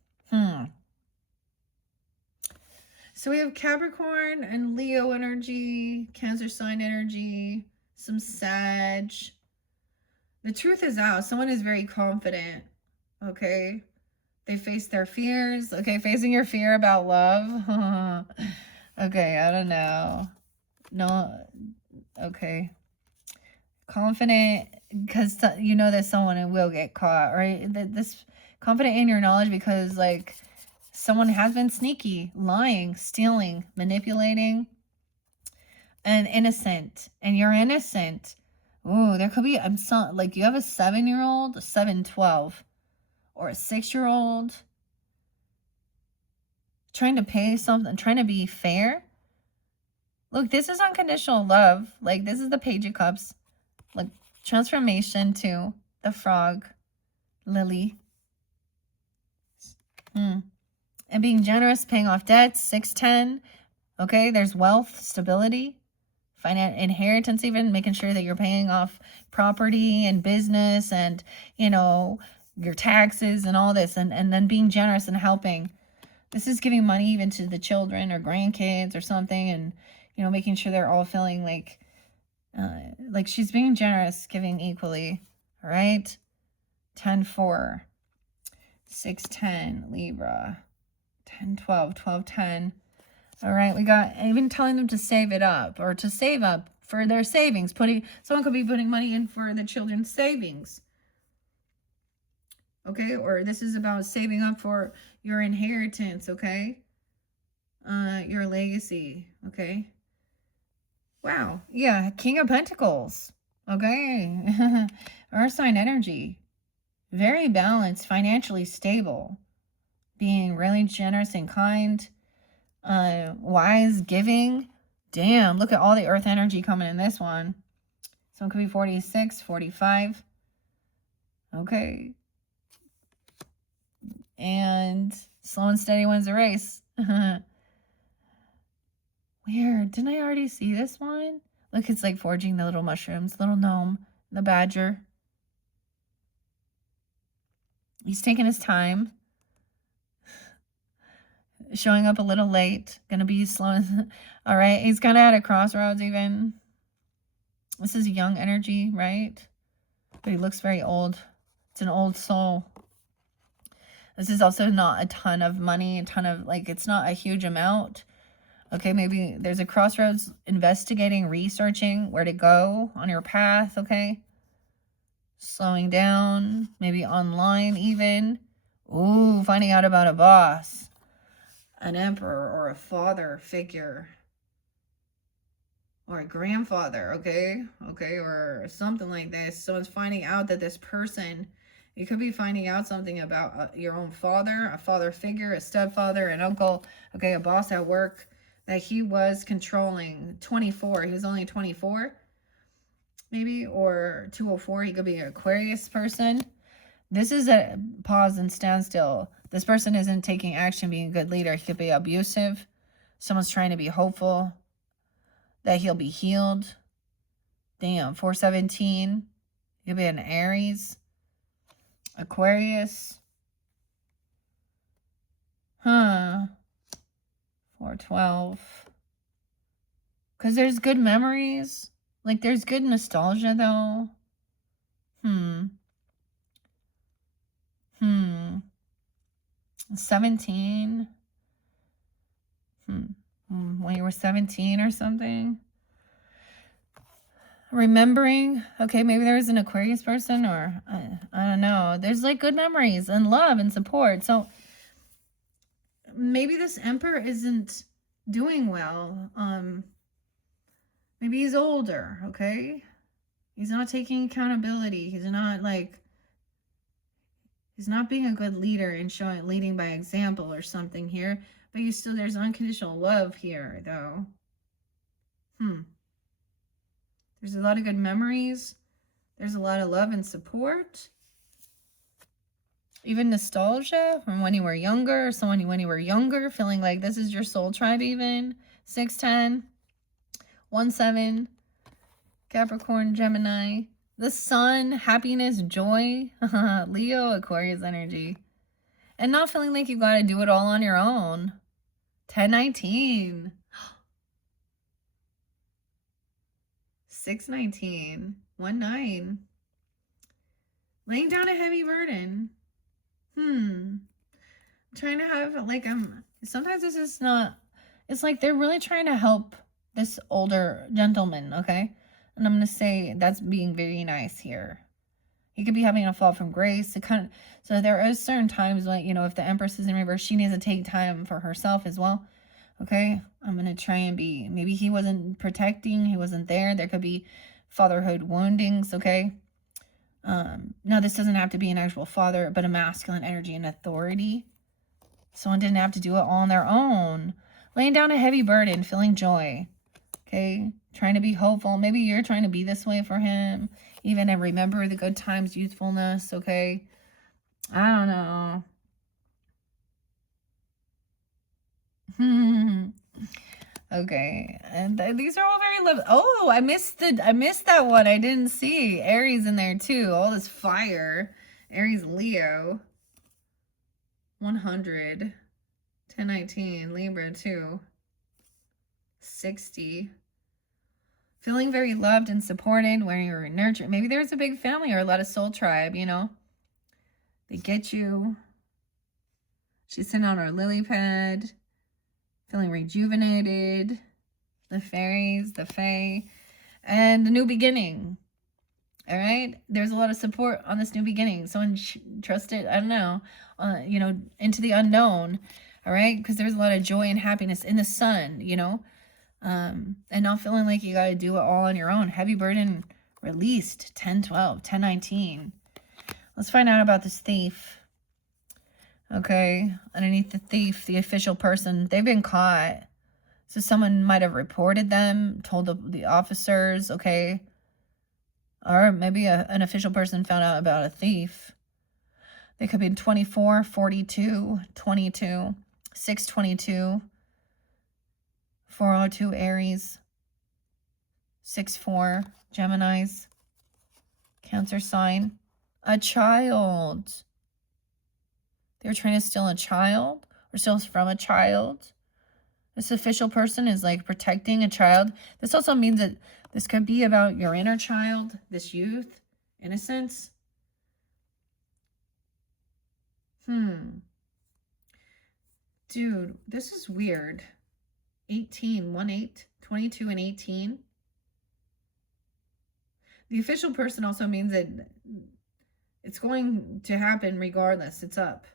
So we have Capricorn and Leo energy, Cancer sign energy, some Sag. The truth is out. Someone is very confident. Okay. They face their fears. Okay, facing your fear about love. Okay, I don't know. No. Okay. Confident because you know that someone will get caught, right? This confident in your knowledge because like someone has been sneaky, lying, stealing, manipulating, and innocent, and you're innocent. Ooh, there could be like you have a 7-year-old, 7-12, or a 6-year-old trying to pay something, trying to be fair. Look, this is unconditional love. Like this is the Page of Cups. Like transformation to the frog, lily. And being generous, paying off debts, 6-10. Okay, there's wealth, stability, inheritance, even making sure that you're paying off property and business and, you know, your taxes and all this. And then being generous and helping. This is giving money even to the children or grandkids or something. And, you know, making sure they're all feeling like she's being generous, giving equally. All right. 10-4. 6-10, Libra. 10-12, 12-10. All right, we got even telling them to save it up or to save up for their savings. Someone could be putting money in for the children's savings. Okay, or this is about saving up for your inheritance, okay? Your legacy, okay? Wow. Yeah. King of Pentacles. Okay. Earth sign energy. Very balanced, financially stable. Being really generous and kind. Wise, giving. Damn. Look at all the earth energy coming in this one. So it could be 46, 45. Okay. And slow and steady wins the race. Weird. Didn't I already see this one? Look, it's like foraging the little mushrooms, little gnome, the badger. He's taking his time. Showing up a little late. Gonna be slow. All right. He's kind of at a crossroads even. This is young energy, right? But he looks very old. It's an old soul. This is also not a ton of money, it's not a huge amount. Okay, maybe there's a crossroads, investigating, researching where to go on your path, okay? Slowing down, maybe online even. Ooh, finding out about a boss, an emperor, or a father figure, or a grandfather, okay? Okay, or something like this. So it's finding out that this person, you could be finding out something about your own father, a father figure, a stepfather, an uncle, okay, a boss at work that he was controlling. 24, he was only 24, maybe, or 204, he could be an Aquarius person. This is a pause and standstill. This person isn't taking action, being a good leader. He could be abusive. Someone's trying to be hopeful that he'll be healed. Damn, 417. He could be an Aries. Aquarius. 412. Because there's good memories. Like, there's good nostalgia, though. 17. When you were 17 or something. Remembering. Okay, maybe there's an Aquarius person, or I don't know. There's like good memories and love and support. So maybe this emperor isn't doing well. Maybe he's older, okay? He's not taking accountability. He's not being a good leader and leading by example or something here. But there's unconditional love here, though. There's a lot of good memories. There's a lot of love and support. Even nostalgia from when you were younger, when you were younger, feeling like this is your soul tribe even. 610, 17, Capricorn, Gemini. The sun, happiness, joy. Leo, Aquarius energy. And not feeling like you got to do it all on your own. 1019. 619. 19. Laying down a heavy burden. Trying to have, sometimes this is not, it's like they're really trying to help this older gentleman, okay? And I'm going to say that's being very nice here. He could be having a fall from grace. So there are certain times when, if the Empress is in reverse, she needs to take time for herself as well. Okay? I'm going to try and maybe he wasn't protecting, he wasn't there. There could be fatherhood woundings, okay? Now, this doesn't have to be an actual father, but a masculine energy and authority. Someone didn't have to do it all on their own. Laying down a heavy burden, feeling joy. Okay? Trying to be hopeful. Maybe you're trying to be this way for him. Even and remember the good times, youthfulness, okay? I don't know. Okay, and these are all very lovely. Oh, I missed that one. I didn't see Aries in there too. All this fire. Aries, Leo. 100. 1019. Libra too. 60. Feeling very loved and supported, where you're nurtured. Maybe there's a big family or a lot of soul tribe, They get you. She's sitting on her lily pad. Feeling rejuvenated. The fairies, the fae, and a new beginning. All right? There's a lot of support on this new beginning. Someone trusted, I don't know, into the unknown. All right? Because there's a lot of joy and happiness in the sun, And not feeling like you got to do it all on your own. Heavy burden released. 10-12, 10-19. Let's find out about this thief. Okay, underneath the thief, the official person, they've been caught. So someone might have reported them, told the officers, okay? Or maybe an official person found out about a thief. They could be 24, 42, 22, 622, 402 Aries, 64 Geminis, Cancer sign, a child. They were trying to steal a child or steal from a child. This official person is like protecting a child. This also means that this could be about your inner child, this youth, innocence. Dude, this is weird. 18, 1, 8, 22, and 18. The official person also means that it's going to happen regardless. It's up.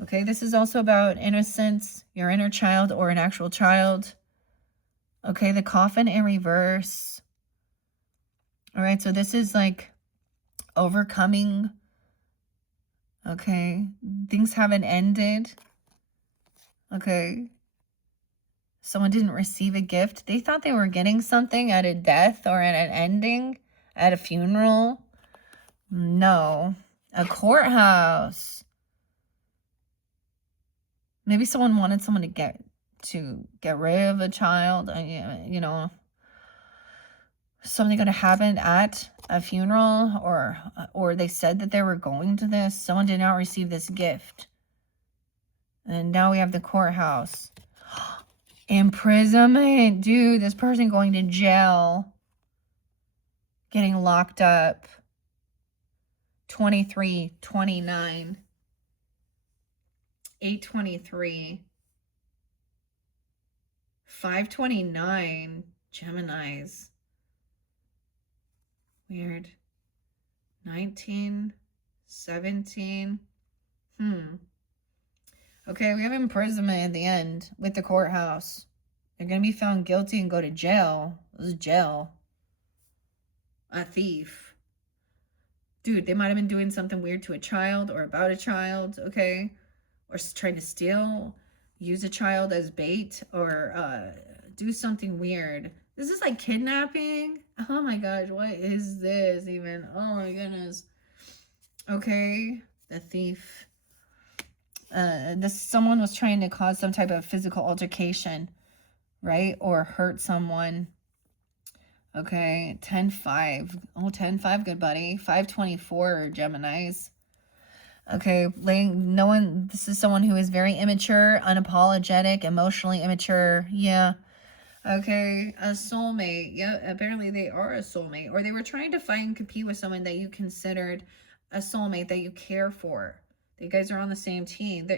Okay, this is also about innocence, your inner child or an actual child. Okay, the coffin in reverse. All right, so this is like overcoming. Okay, things haven't ended. Okay, someone didn't receive a gift. They thought they were getting something at a death or at an ending, at a funeral. No, a courthouse. Maybe someone wanted someone to get rid of a child. You know, something going to happen at a funeral, or they said that they were going to this. Someone did not receive this gift. And now we have the courthouse. Imprisonment. Dude, this person going to jail. Getting locked up. 23, 29. 823. 529. Geminis. Weird. 19. 17. Okay, we have imprisonment at the end with the courthouse. They're going to be found guilty and go to jail. This is jail. A thief. Dude, they might have been doing something weird to a child or about a child, okay? Or trying to steal, use a child as bait, or do something weird. This is like kidnapping. Oh my gosh, what is this even? Oh my goodness. Okay, the thief. Someone was trying to cause some type of physical altercation, right? Or hurt someone. Okay, 10-5. Oh, 10-5, good buddy. 524 Geminis. Okay, this is someone who is very immature, unapologetic, emotionally immature. Yeah. Okay, a soulmate. Yeah, apparently they are a soulmate. Or they were trying to fight and compete with someone that you considered a soulmate, that you care for. You guys are on the same team.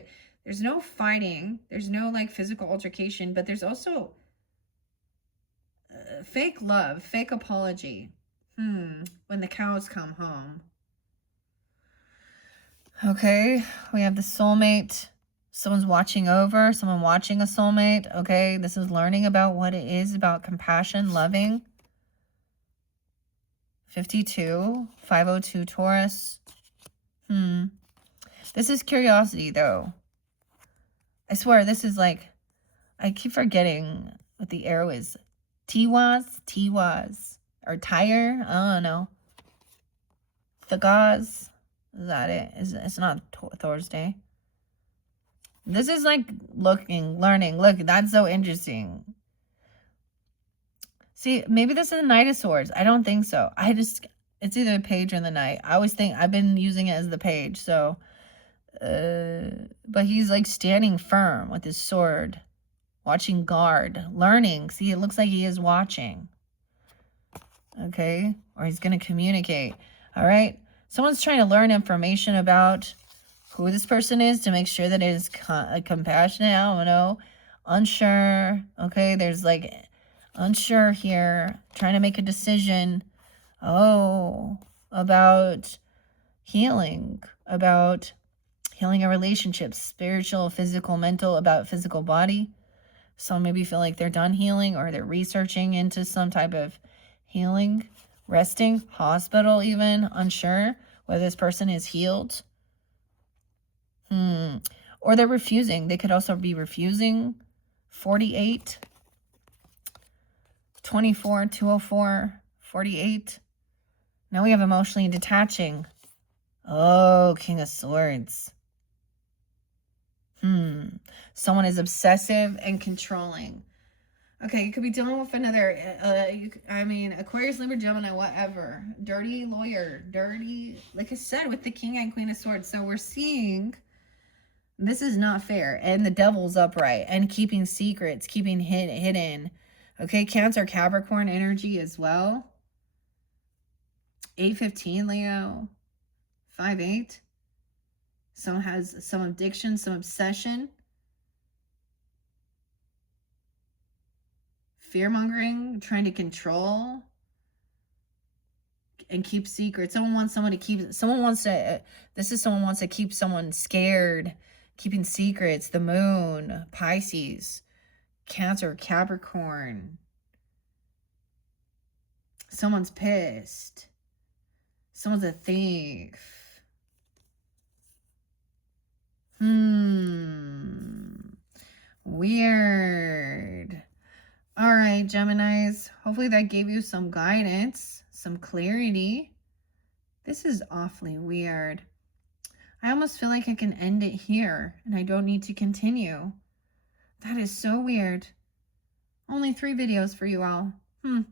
There's no fighting. There's no like physical altercation, but there's also fake love, fake apology. When the cows come home. Okay, we have the soulmate. Someone's watching over, someone watching a soulmate. Okay, this is learning about what it is about compassion, loving. 52, 502 Taurus. This is curiosity, though. I swear, this is like, I keep forgetting what the arrow is. Tiwas, or tire, I don't know. Thagaz, is that it? It's not Thursday. This is like looking, learning. Look, that's so interesting. See, maybe this is the Knight of Swords. I don't think so. It's either the page or the Knight. I always think, I've been using it as the page, so. But he's like standing firm with his sword. Watching guard. Learning. See, it looks like he is watching. Okay? Or he's going to communicate. All right? Someone's trying to learn information about who this person is to make sure that it is compassionate. I don't know. Unsure. Okay? There's like unsure here. Trying to make a decision. Oh. About healing. About healing a relationship. Spiritual, physical, mental. About physical body. Some maybe feel like they're done healing, or they're researching into some type of healing, resting, hospital even, unsure whether this person is healed. Or they're refusing. They could also be refusing. 48, 24, 204, 48. Now we have emotionally detaching. Oh, King of Swords. Someone is obsessive and controlling. Okay, you could be dealing with another, Aquarius, Libra, Gemini, whatever. Dirty lawyer, dirty, like I said, with the King and Queen of Swords. So we're seeing this is not fair. And the Devil's upright and keeping secrets, keeping hidden. Okay, Cancer, Capricorn energy as well. 8-15, Leo. 5-8. Someone has some addiction, some obsession. Fear-mongering, trying to control and keep secrets. Someone wants to keep someone scared, keeping secrets. The Moon, Pisces, Cancer, Capricorn. Someone's pissed. Someone's a thief. Weird. All right, Geminis. Hopefully that gave you some guidance, some clarity. This is awfully weird. I almost feel like I can end it here and I don't need to continue. That is so weird. Only 3 videos for you all. All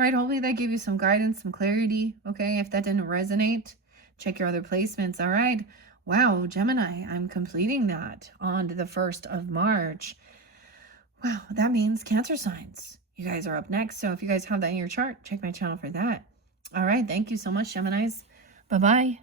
right, hopefully that gave you some guidance, some clarity. Okay, if that didn't resonate, check your other placements. All right. Wow, Gemini, I'm completing that on the 1st of March. Wow, that means Cancer signs. You guys are up next. So if you guys have that in your chart, check my channel for that. All right, thank you so much, Geminis. Bye-bye.